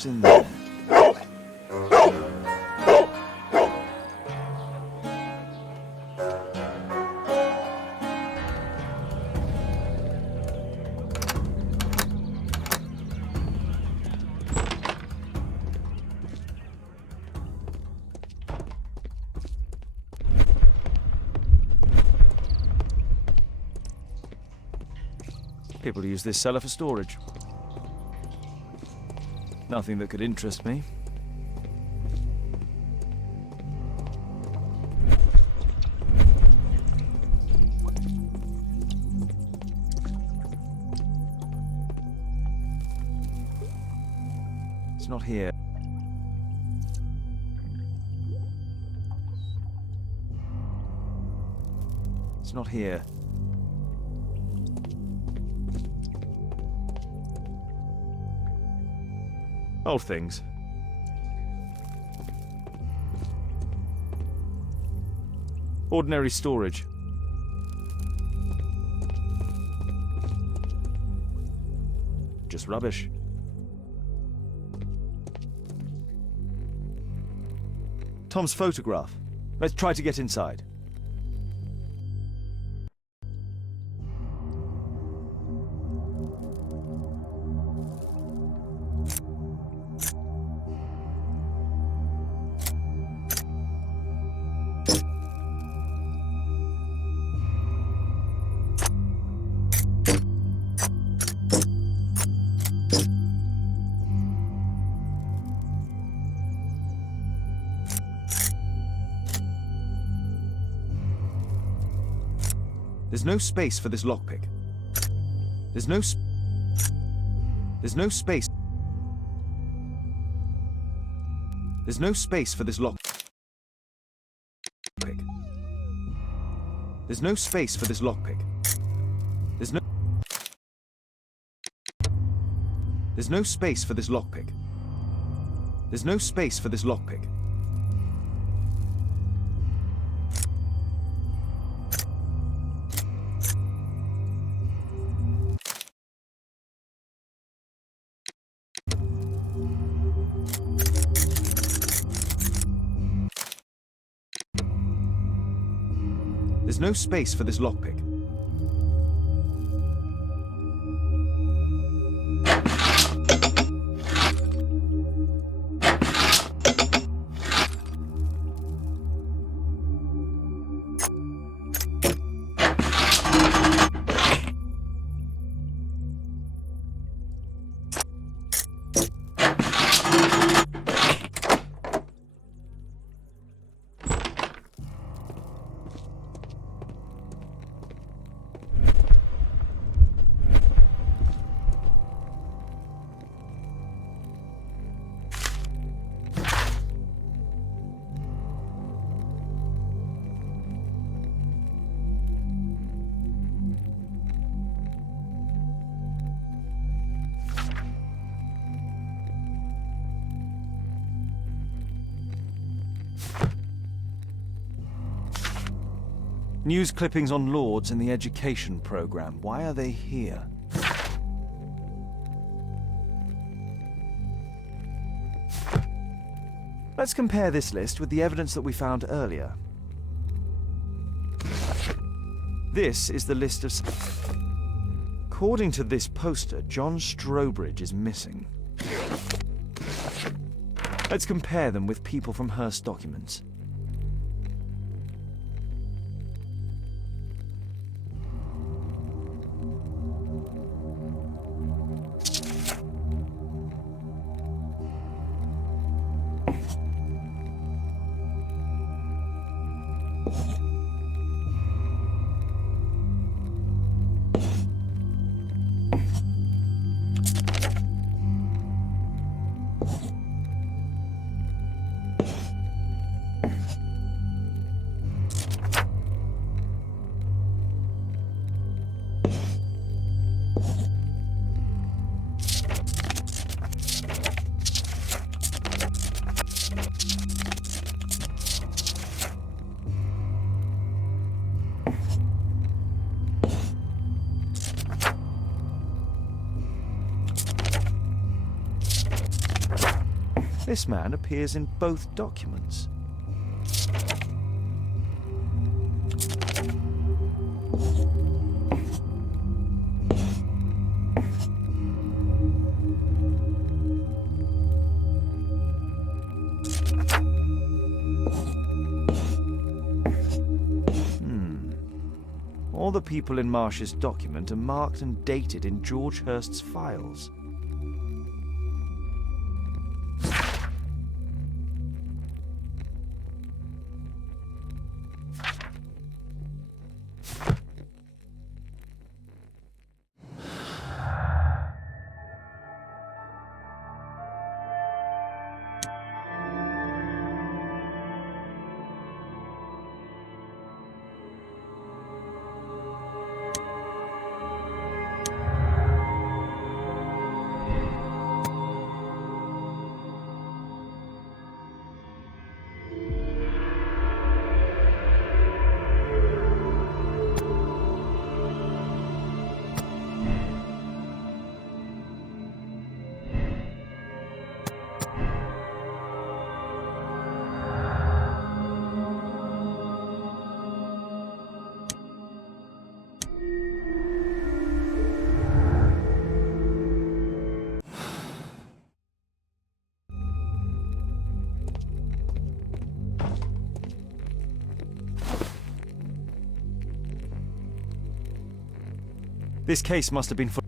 What's in there? People use this cellar for storage. Nothing that could interest me. It's not here. It's not here. Old things. Ordinary storage. Just rubbish. Tom's photograph. Let's try to get inside. There's no space for this lockpick. There's no space. There's no space for this lockpick. There's no space for this lockpick. There's no space for this lockpick. There's no space for this lockpick. There's no space for this lockpick. News clippings on Lords in the education program. Why are they here? Let's compare this list with the evidence that we found earlier. This is the list of... According to this poster, John Strobridge is missing. Let's compare them with people from Hearst documents. This man appears in both documents. All the people in Marsh's document are marked and dated in George Hurst's files. This case must have been for...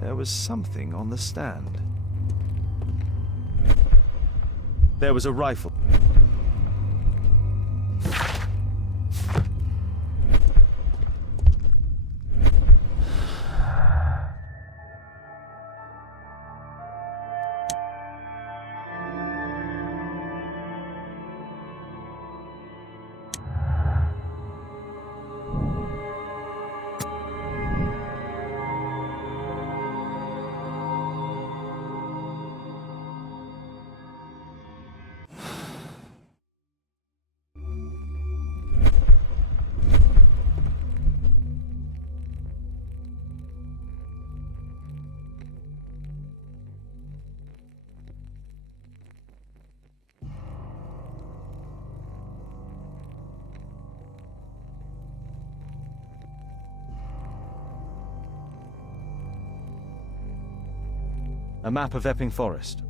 There was something on the stand. There was a rifle. A map of Epping Forest.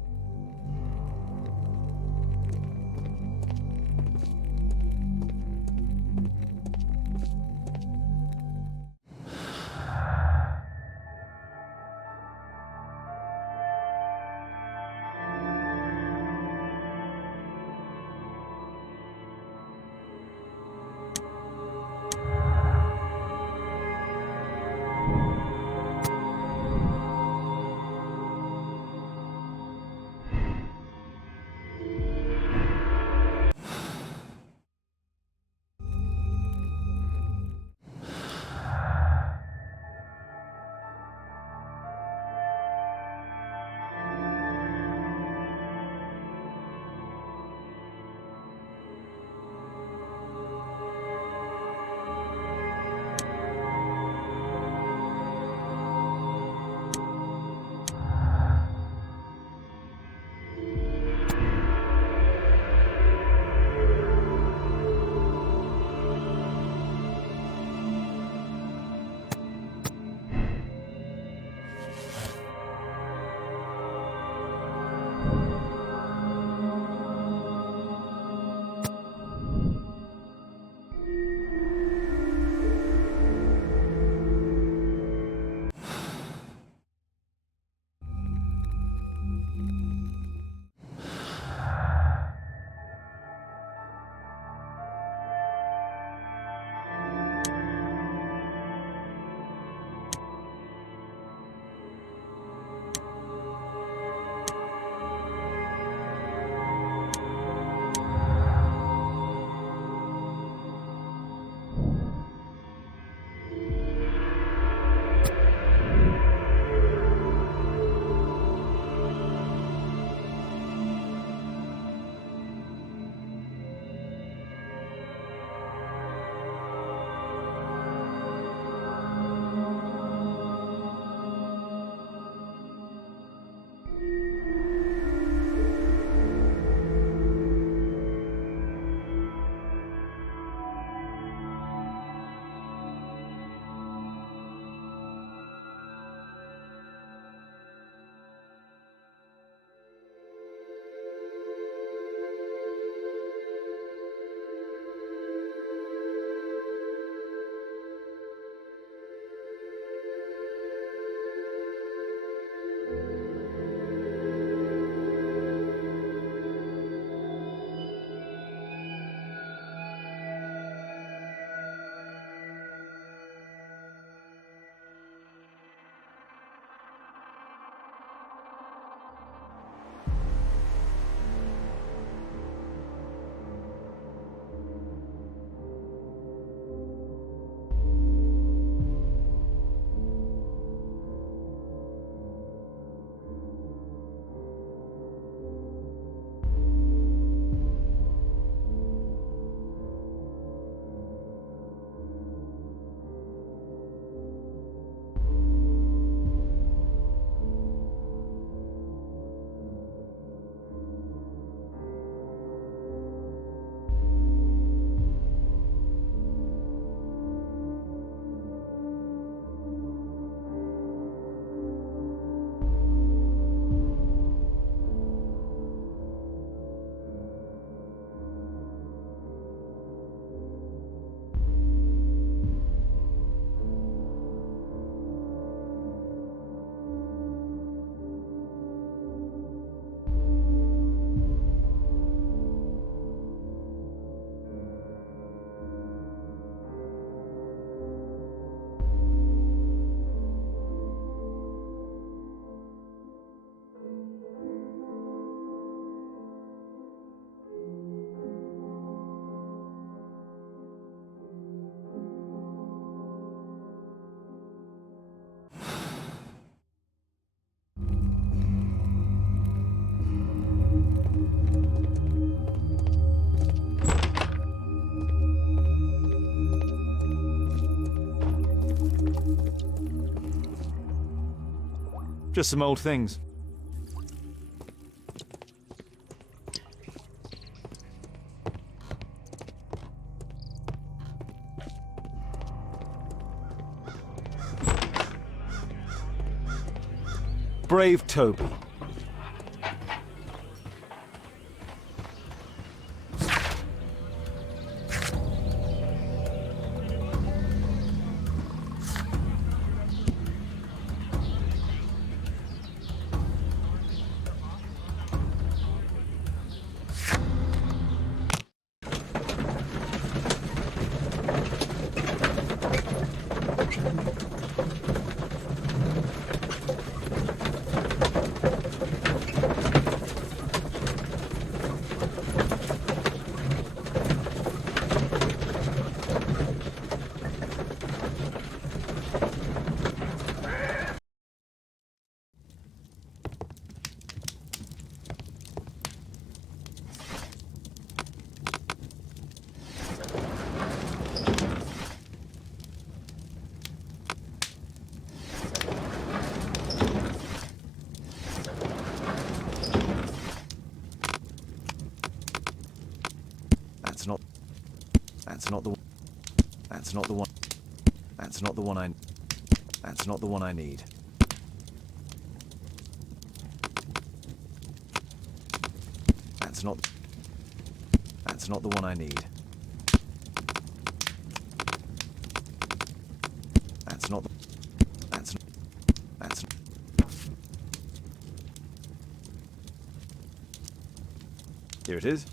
Just some old things. Brave Toby. That's not the one. That's not the one. That's not the one I. That's not the one I need. That's not. That's not the one I need. That's not. That's. That's. Here it is.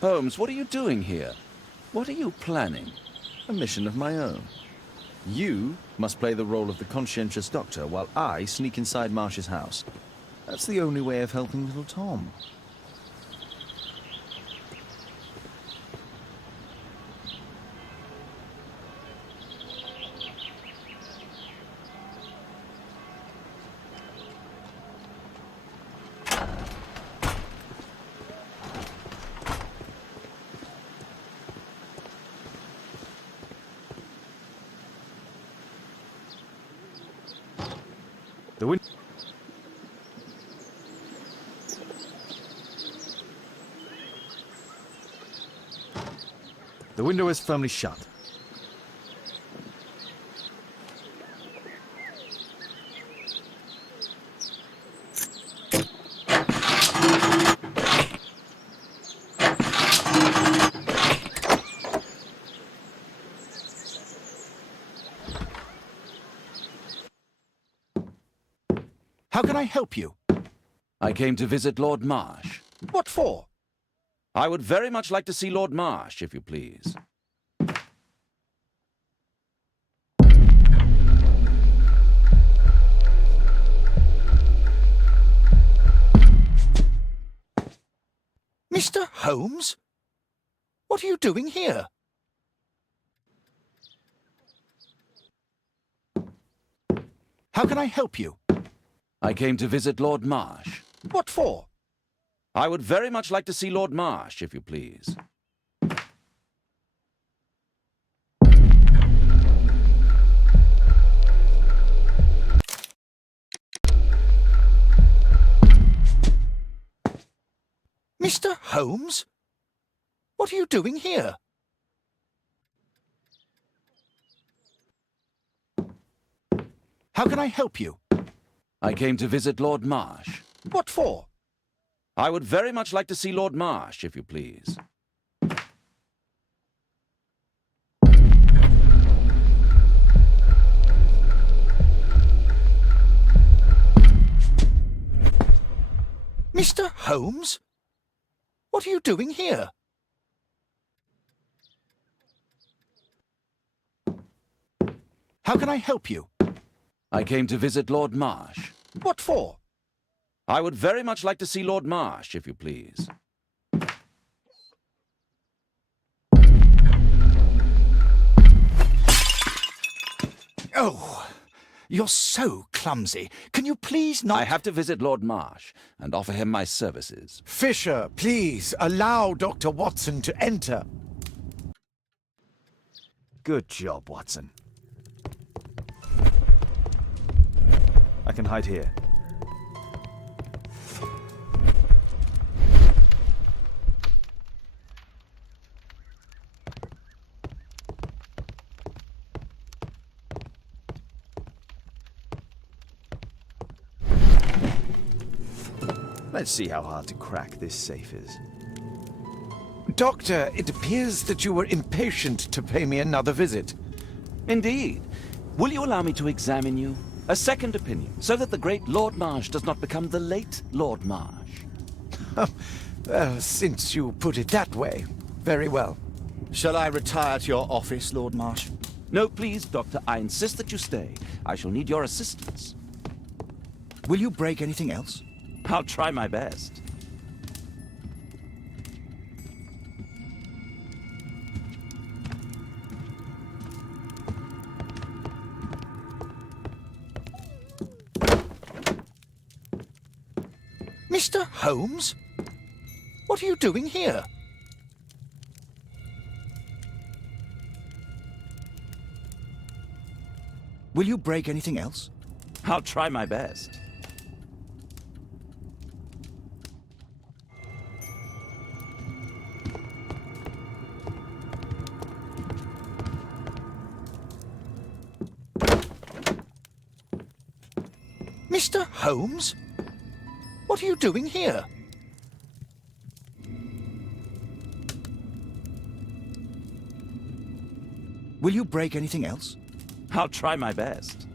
Holmes, what are you doing here? What are you planning? A mission of my own. You must play the role of the conscientious doctor while I sneak inside Marsh's house. That's the only way of helping little Tom. The window is firmly shut. How can I help you? I came to visit Lord Marsh. What for? I would very much like to see Lord Marsh, if you please. Mr. Holmes? What are you doing here? How can I help you? I came to visit Lord Marsh. What for? I would very much like to see Lord Marsh, if you please. Mr. Holmes? What are you doing here? How can I help you? I came to visit Lord Marsh. What for? I would very much like to see Lord Marsh, if you please. Mr. Holmes? What are you doing here? How can I help you? I came to visit Lord Marsh. What for? I would very much like to see Lord Marsh, if you please. Oh, you're so clumsy. Can you please not— I have to visit Lord Marsh and offer him my services. Fisher, please, allow Dr. Watson to enter. Good job, Watson. I can hide here. Let's see how hard to crack this safe is. Doctor, it appears that you were impatient to pay me another visit. Indeed. Will you allow me to examine you? A second opinion, so that the great Lord Marsh does not become the late Lord Marsh. Since you put it that way, very well. Shall I retire to your office, Lord Marsh? No, please, Doctor. I insist that you stay. I shall need your assistance. Will you break anything else? I'll try my best. Mr. Holmes? What are you doing here? Will you break anything else? I'll try my best. Mr. Holmes? What are you doing here? Will you break anything else? I'll try my best.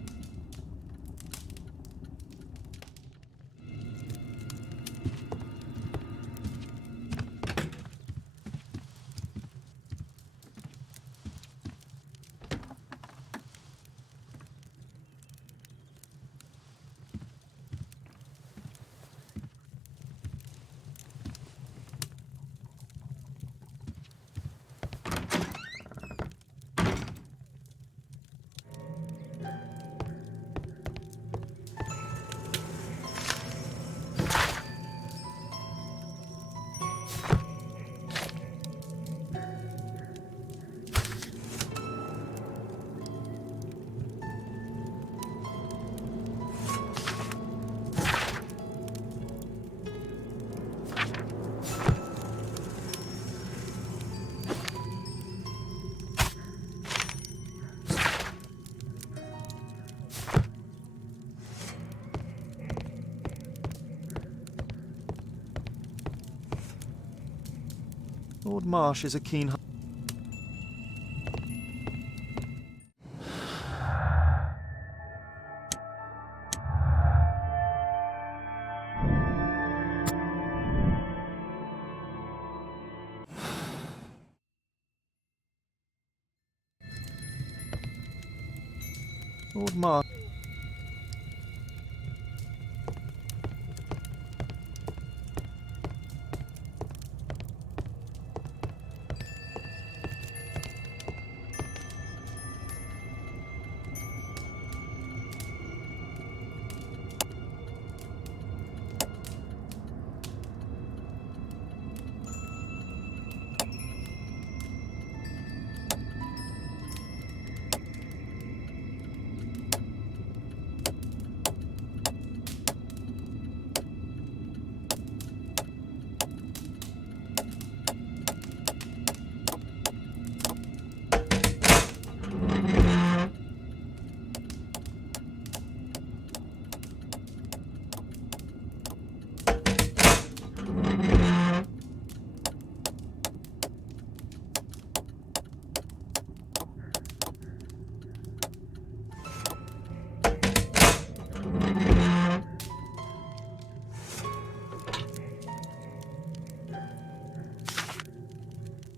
Lord Marsh is a keen... Lord Marsh...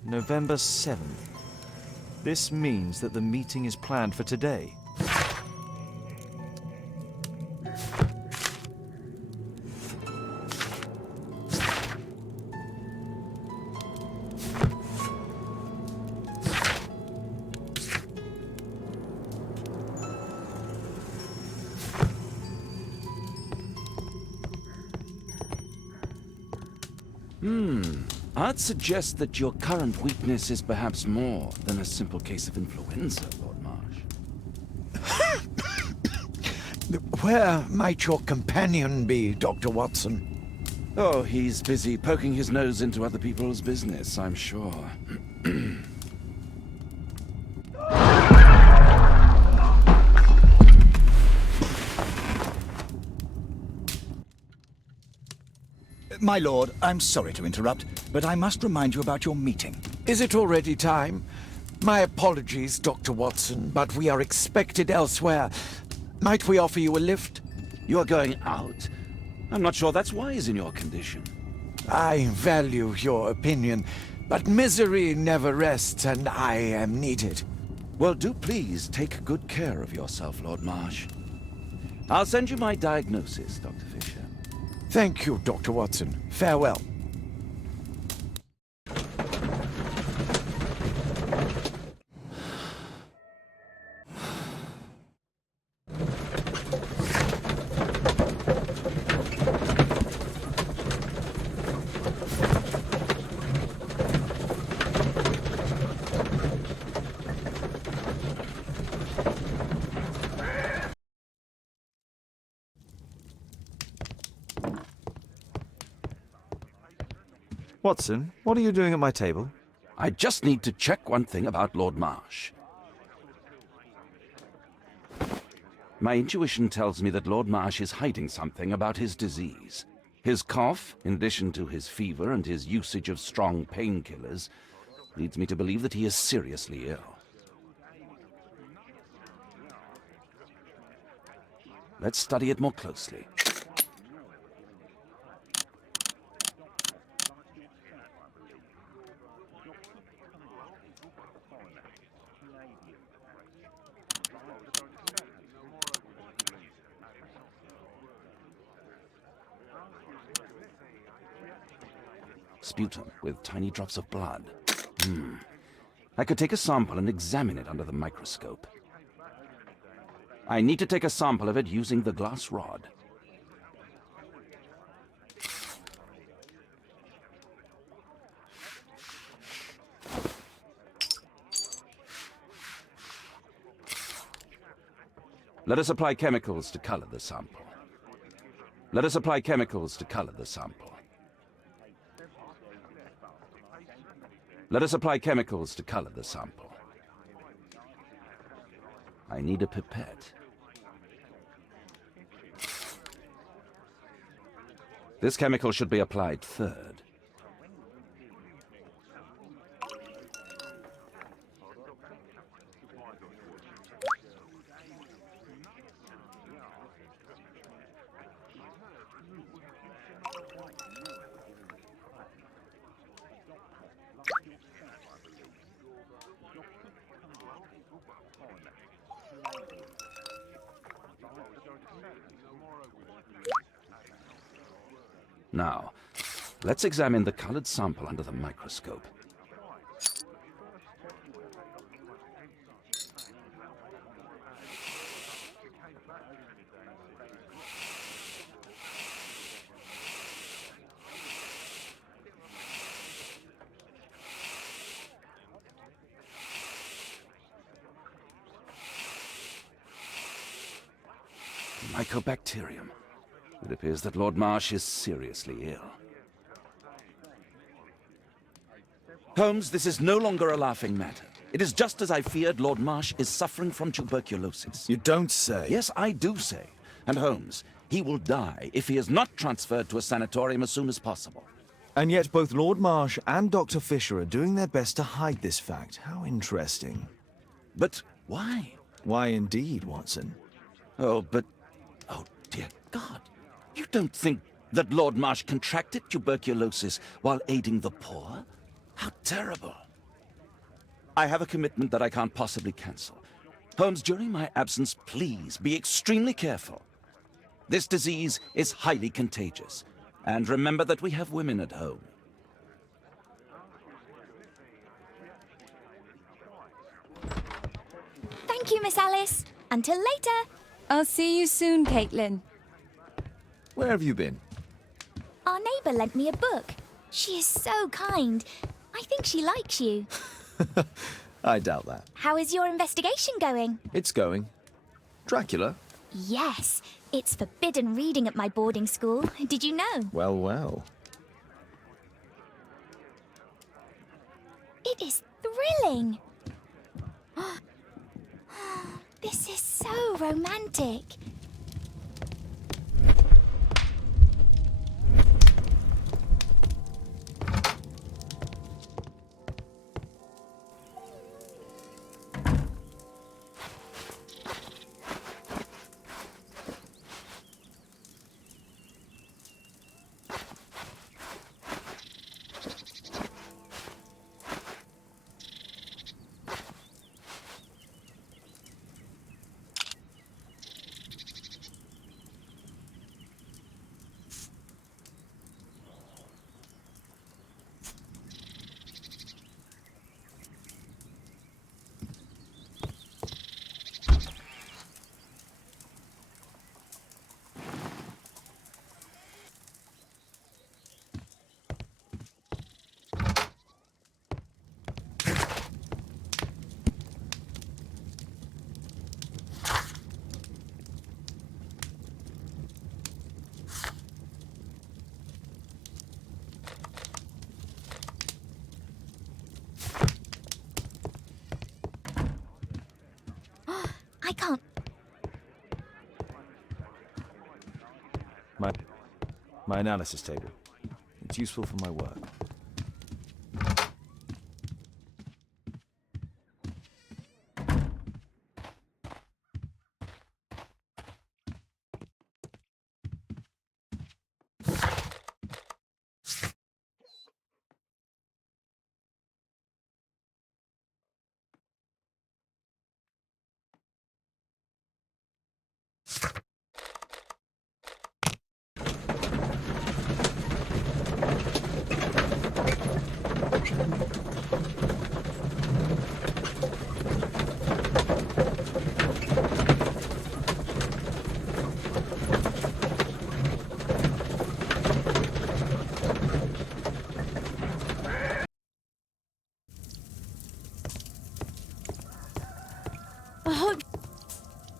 November 7th. This means that the meeting is planned for today. I'd suggest that your current weakness is perhaps more than a simple case of influenza, Lord Marsh. Where might your companion be, Dr. Watson? Oh, he's busy poking his nose into other people's business, I'm sure. My lord, I'm sorry to interrupt, but I must remind you about your meeting. Is it already time? My apologies, Dr. Watson, but we are expected elsewhere. Might we offer you a lift? You are going out? I'm not sure that's wise in your condition. I value your opinion, but misery never rests, and I am needed. Well, do please take good care of yourself, Lord Marsh. I'll send you my diagnosis, Dr. Fisher. Thank you, Dr. Watson. Farewell. Watson, what are you doing at my table? I just need to check one thing about Lord Marsh. My intuition tells me that Lord Marsh is hiding something about his disease. His cough, in addition to his fever and his usage of strong painkillers, leads me to believe that he is seriously ill. Let's study it more closely. Sputum with tiny drops of blood. I could take a sample and examine it under the microscope. I need to take a sample of it using the glass rod. Let us apply chemicals to color the sample. Let us apply chemicals to color the sample. Let us apply chemicals to color the sample. I need a pipette. This chemical should be applied third. Now, let's examine the colored sample under the microscope. Mycobacterium. It appears that Lord Marsh is seriously ill. Holmes, this is no longer a laughing matter. It is just as I feared. Lord Marsh is suffering from tuberculosis. You don't say. Yes, I do say. And Holmes, he will die if he is not transferred to a sanatorium as soon as possible. And yet both Lord Marsh and Dr. Fisher are doing their best to hide this fact. How interesting. But why? Why indeed, Watson? Oh, dear God. You don't think that Lord Marsh contracted tuberculosis while aiding the poor? How terrible. I have a commitment that I can't possibly cancel. Holmes, during my absence, please be extremely careful. This disease is highly contagious. And remember that we have women at home. Thank you, Miss Alice. Until later. I'll see you soon, Caitlin. Where have you been? Our neighbour lent me a book. She is so kind. I think she likes you. I doubt that. How is your investigation going? It's going. Dracula? Yes. It's forbidden reading at my boarding school. Did you know? Well, well. It is thrilling. This is so romantic. I can't. My analysis table. It's useful for my work.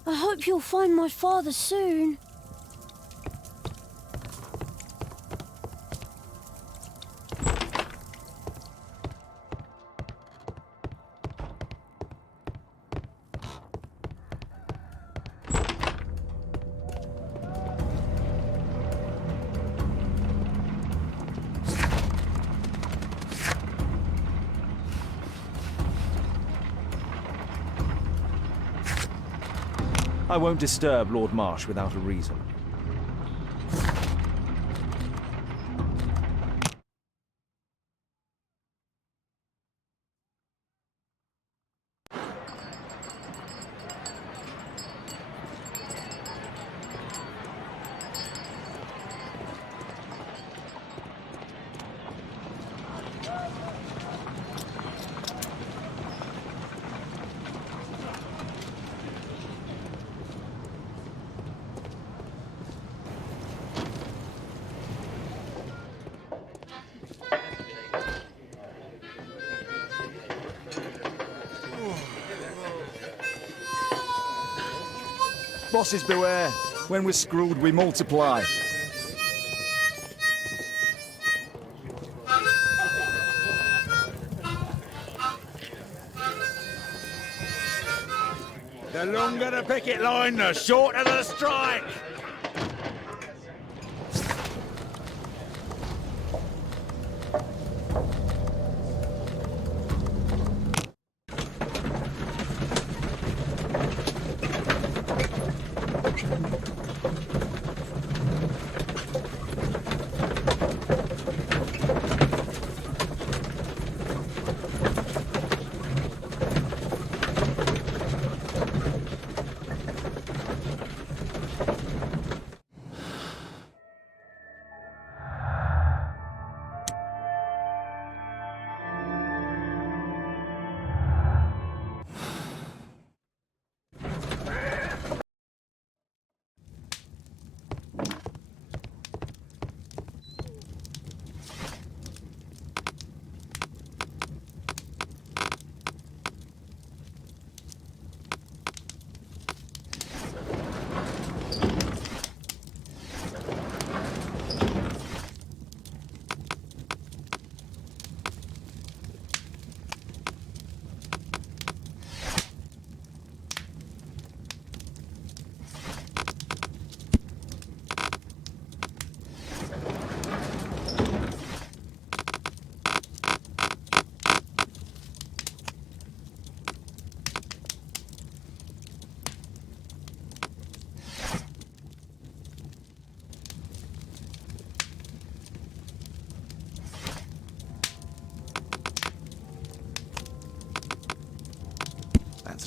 I hope you'll find my father soon. I won't disturb Lord Marsh without a reason. Bosses beware. When we're screwed, we multiply. The longer the picket line, the shorter the strike.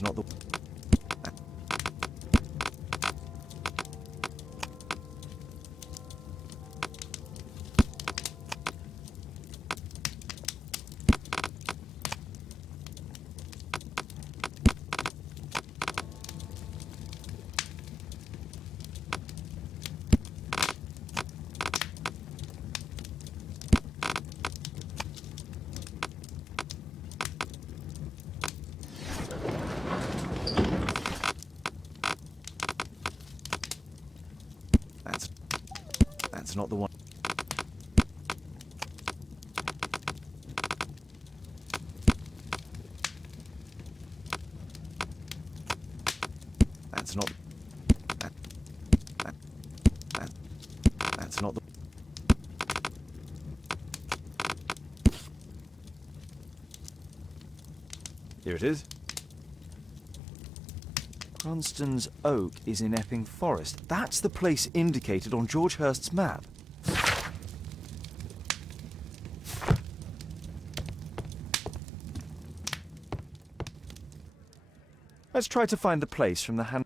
That's not the... That's not the one. That's not... That's not the... Here it is. Cranston's Oak is in Epping Forest. That's the place indicated on George Hurst's map. Let's try to find the place from the hand...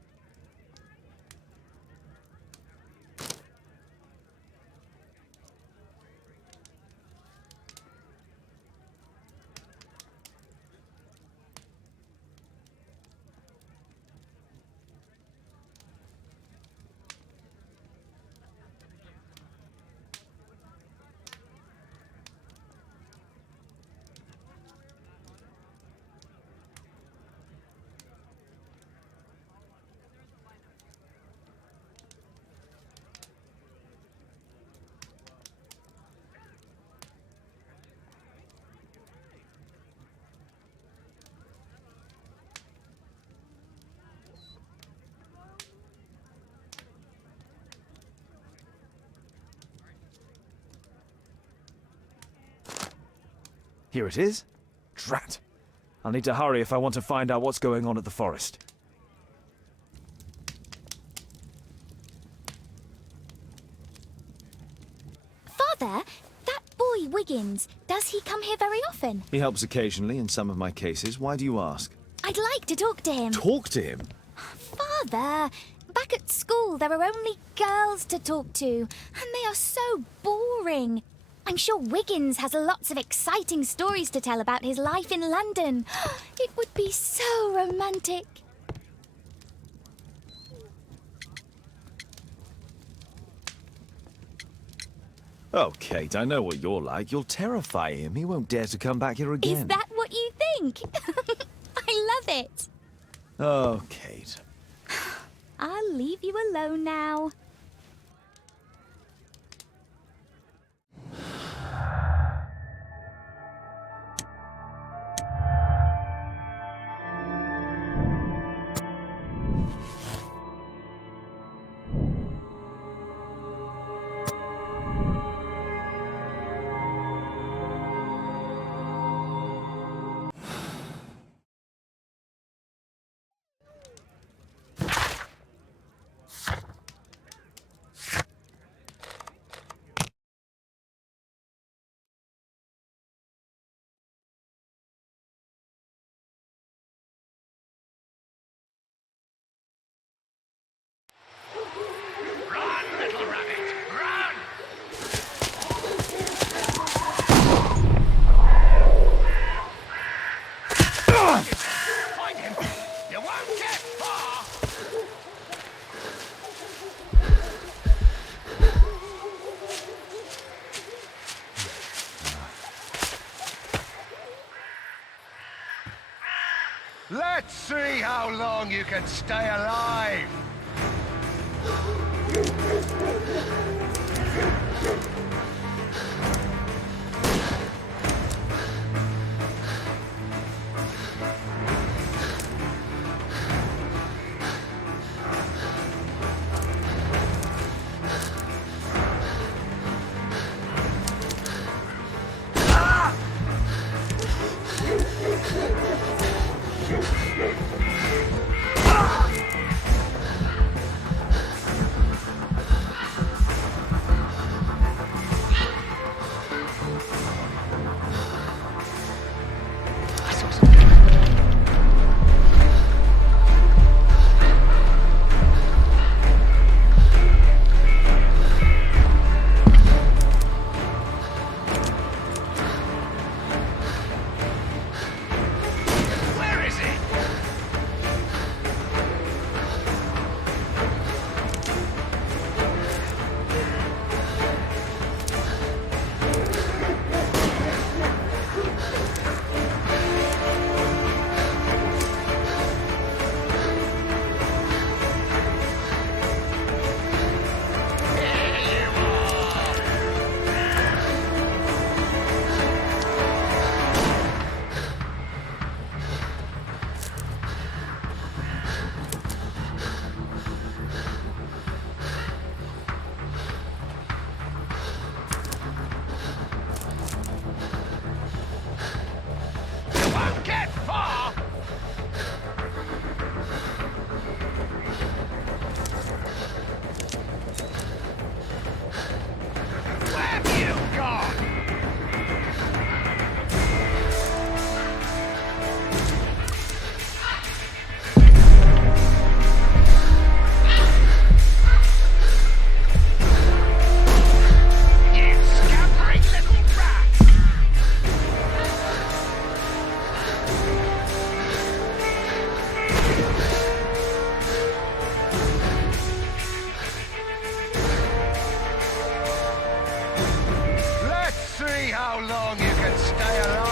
Here it is. Drat. I'll need to hurry if I want to find out what's going on at the forest. Father, that boy Wiggins, does he come here very often? He helps occasionally in some of my cases. Why do you ask? I'd like to talk to him. Talk to him? Father, back at school there are only girls to talk to, and they are so boring. I'm sure Wiggins has lots of exciting stories to tell about his life in London. It would be so romantic. Oh, Kate, I know what you're like. You'll terrify him. He won't dare to come back here again. Is that what you think? I love it. Oh, Kate. I'll leave you alone now. Let's see how long you can stay alive! long you can stay alive.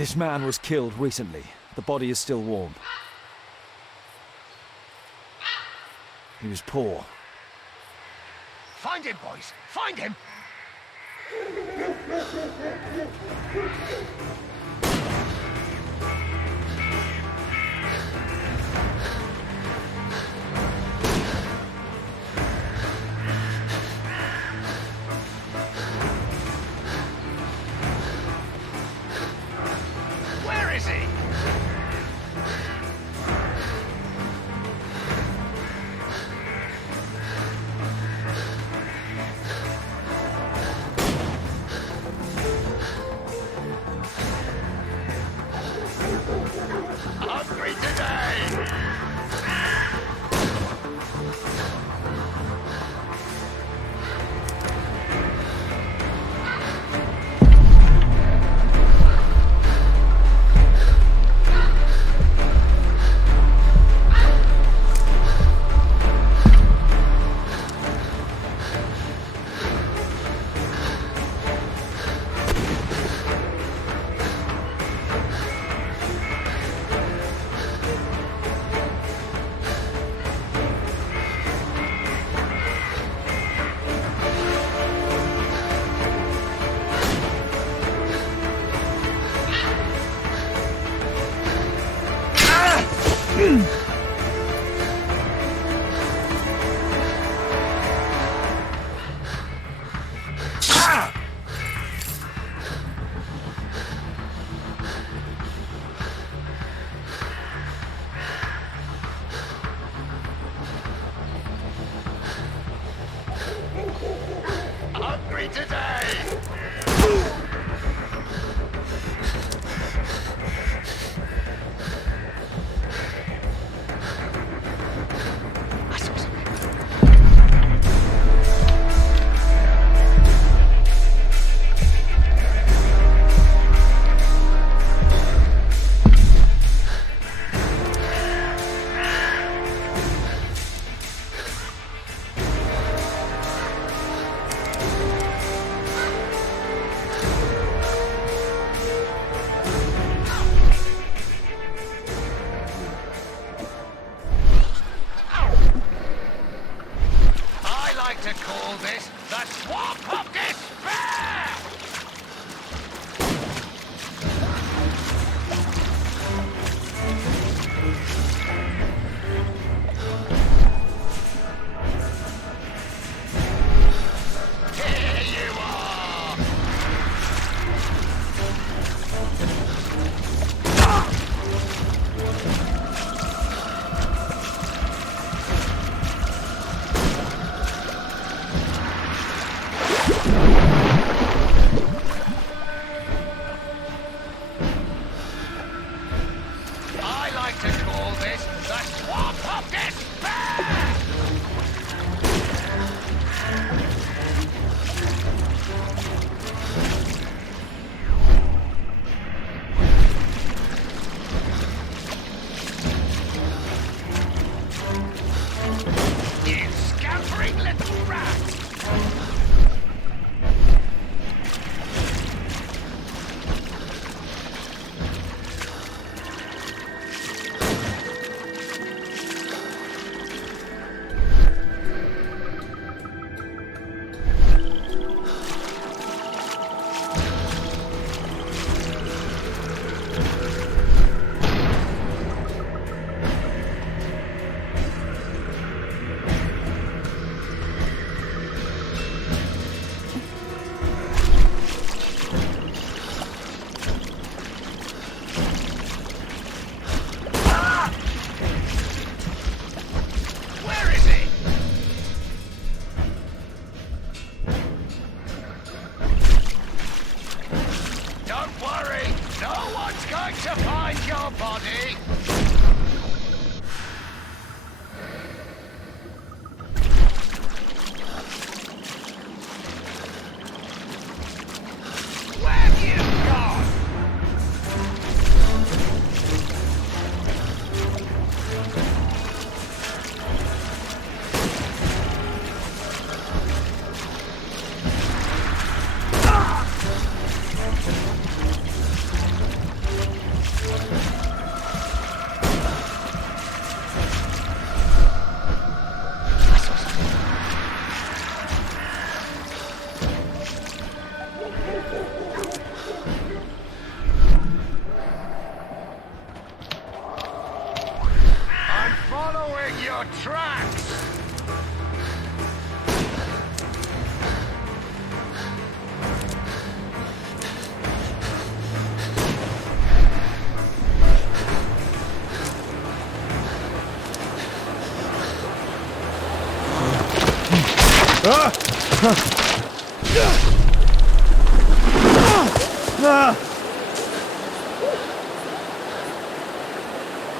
This man was killed recently. The body is still warm. He was poor. Find him, boys! Find him! Where is he? the swamp of despair! Here you are! I like to call this the swamp of despair! You scampering little rat! Where is he? Don't worry, no one's going to find your body. Where have you gone? I'm following your tracks.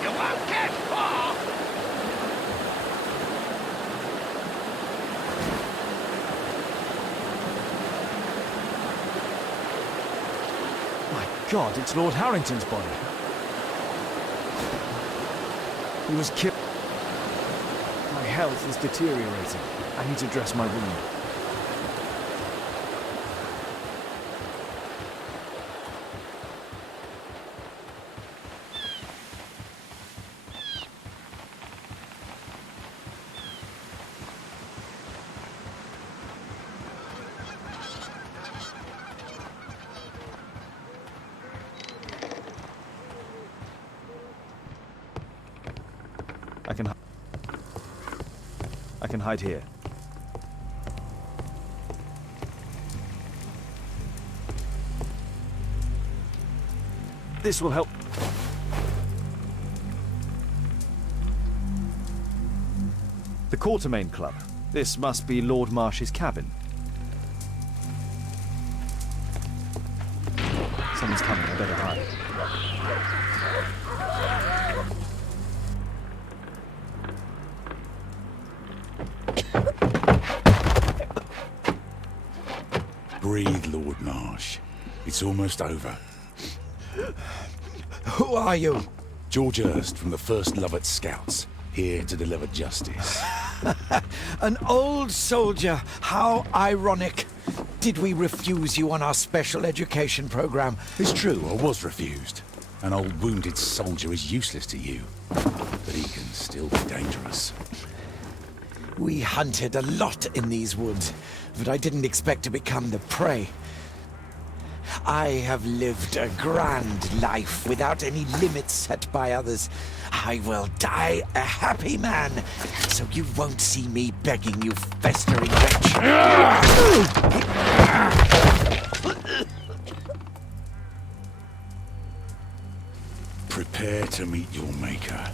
You won't get far. My God, it's Lord Harrington's body. He was killed. My health is deteriorating. I need to dress my wound. I can hide here. This will help. The Quartermain Club. This must be Lord Marsh's cabin. Someone's coming, I better hide. Breathe, Lord Marsh. It's almost over. Who are you? George Hurst from the 1st Lovat Scouts, here to deliver justice. An old soldier. How ironic. Did we refuse you on our special education program? It's true, I was refused. An old wounded soldier is useless to you, but he can still be dangerous. We hunted a lot in these woods, but I didn't expect to become the prey. I have lived a grand life without any limits set by others. I will die a happy man, so you won't see me begging you, festering wretch. Prepare to meet your maker.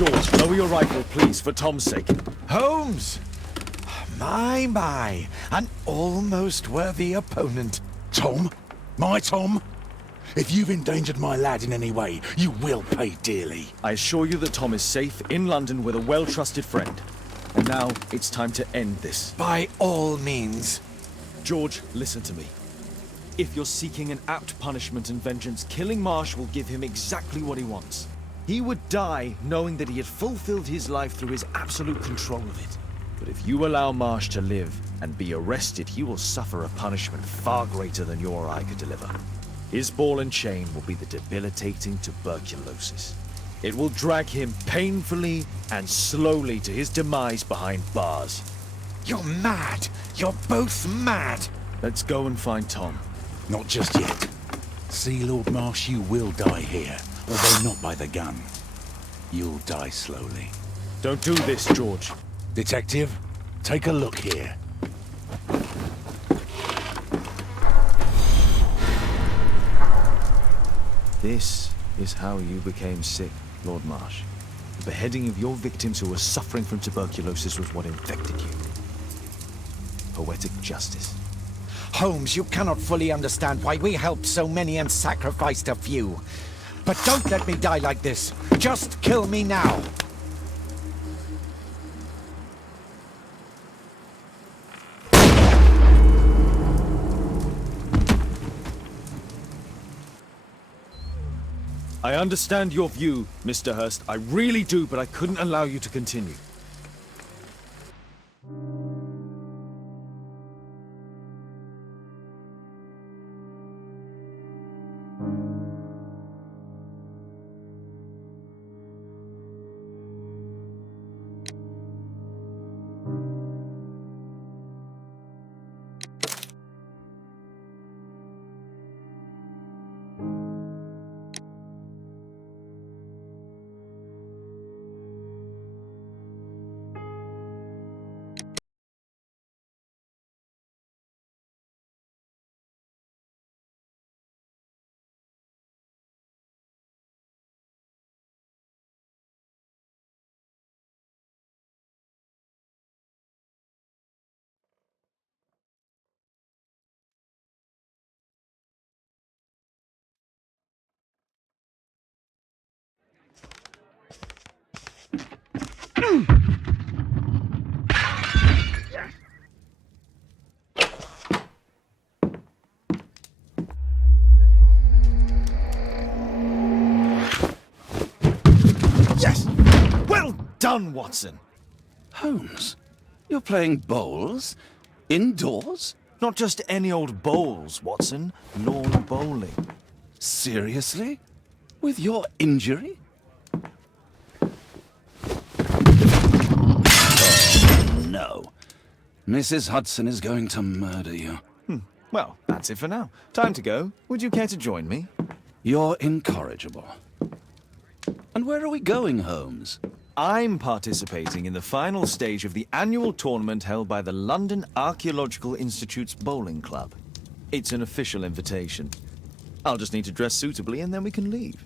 George, lower your rifle, please, for Tom's sake. Holmes! My, an almost worthy opponent. Tom? My Tom? If you've endangered my lad in any way, you will pay dearly. I assure you that Tom is safe in London with a well-trusted friend. And now it's time to end this. By all means. George, listen to me. If you're seeking an apt punishment and vengeance, killing Marsh will give him exactly what he wants. He would die knowing that he had fulfilled his life through his absolute control of it. But if you allow Marsh to live and be arrested, he will suffer a punishment far greater than you or I could deliver. His ball and chain will be the debilitating tuberculosis. It will drag him painfully and slowly to his demise behind bars. You're mad! You're both mad! Let's go and find Tom. Not just yet. See, Lord Marsh, you will die here. Although not by the gun. You'll die slowly. Don't do this, George. Detective, take a look here. This is how you became sick, Lord Marsh. The beheading of your victims who were suffering from tuberculosis was what infected you. Poetic justice. Holmes, you cannot fully understand why we helped so many and sacrificed a few. But don't let me die like this. Just kill me now. I understand your view, Mr. Hurst. I really do, but I couldn't allow you to continue. done, Watson. Holmes, you're playing bowls? Indoors? Not just any old bowls, Watson. Lawn bowling. Seriously? With your injury? Oh, no. Mrs. Hudson is going to murder you. Well, that's it for now. Time to go. Would you care to join me? You're incorrigible. And where are we going, Holmes? I'm participating in the final stage of the annual tournament held by the London Archaeological Institute's bowling club. It's an official invitation. I'll just need to dress suitably and then we can leave.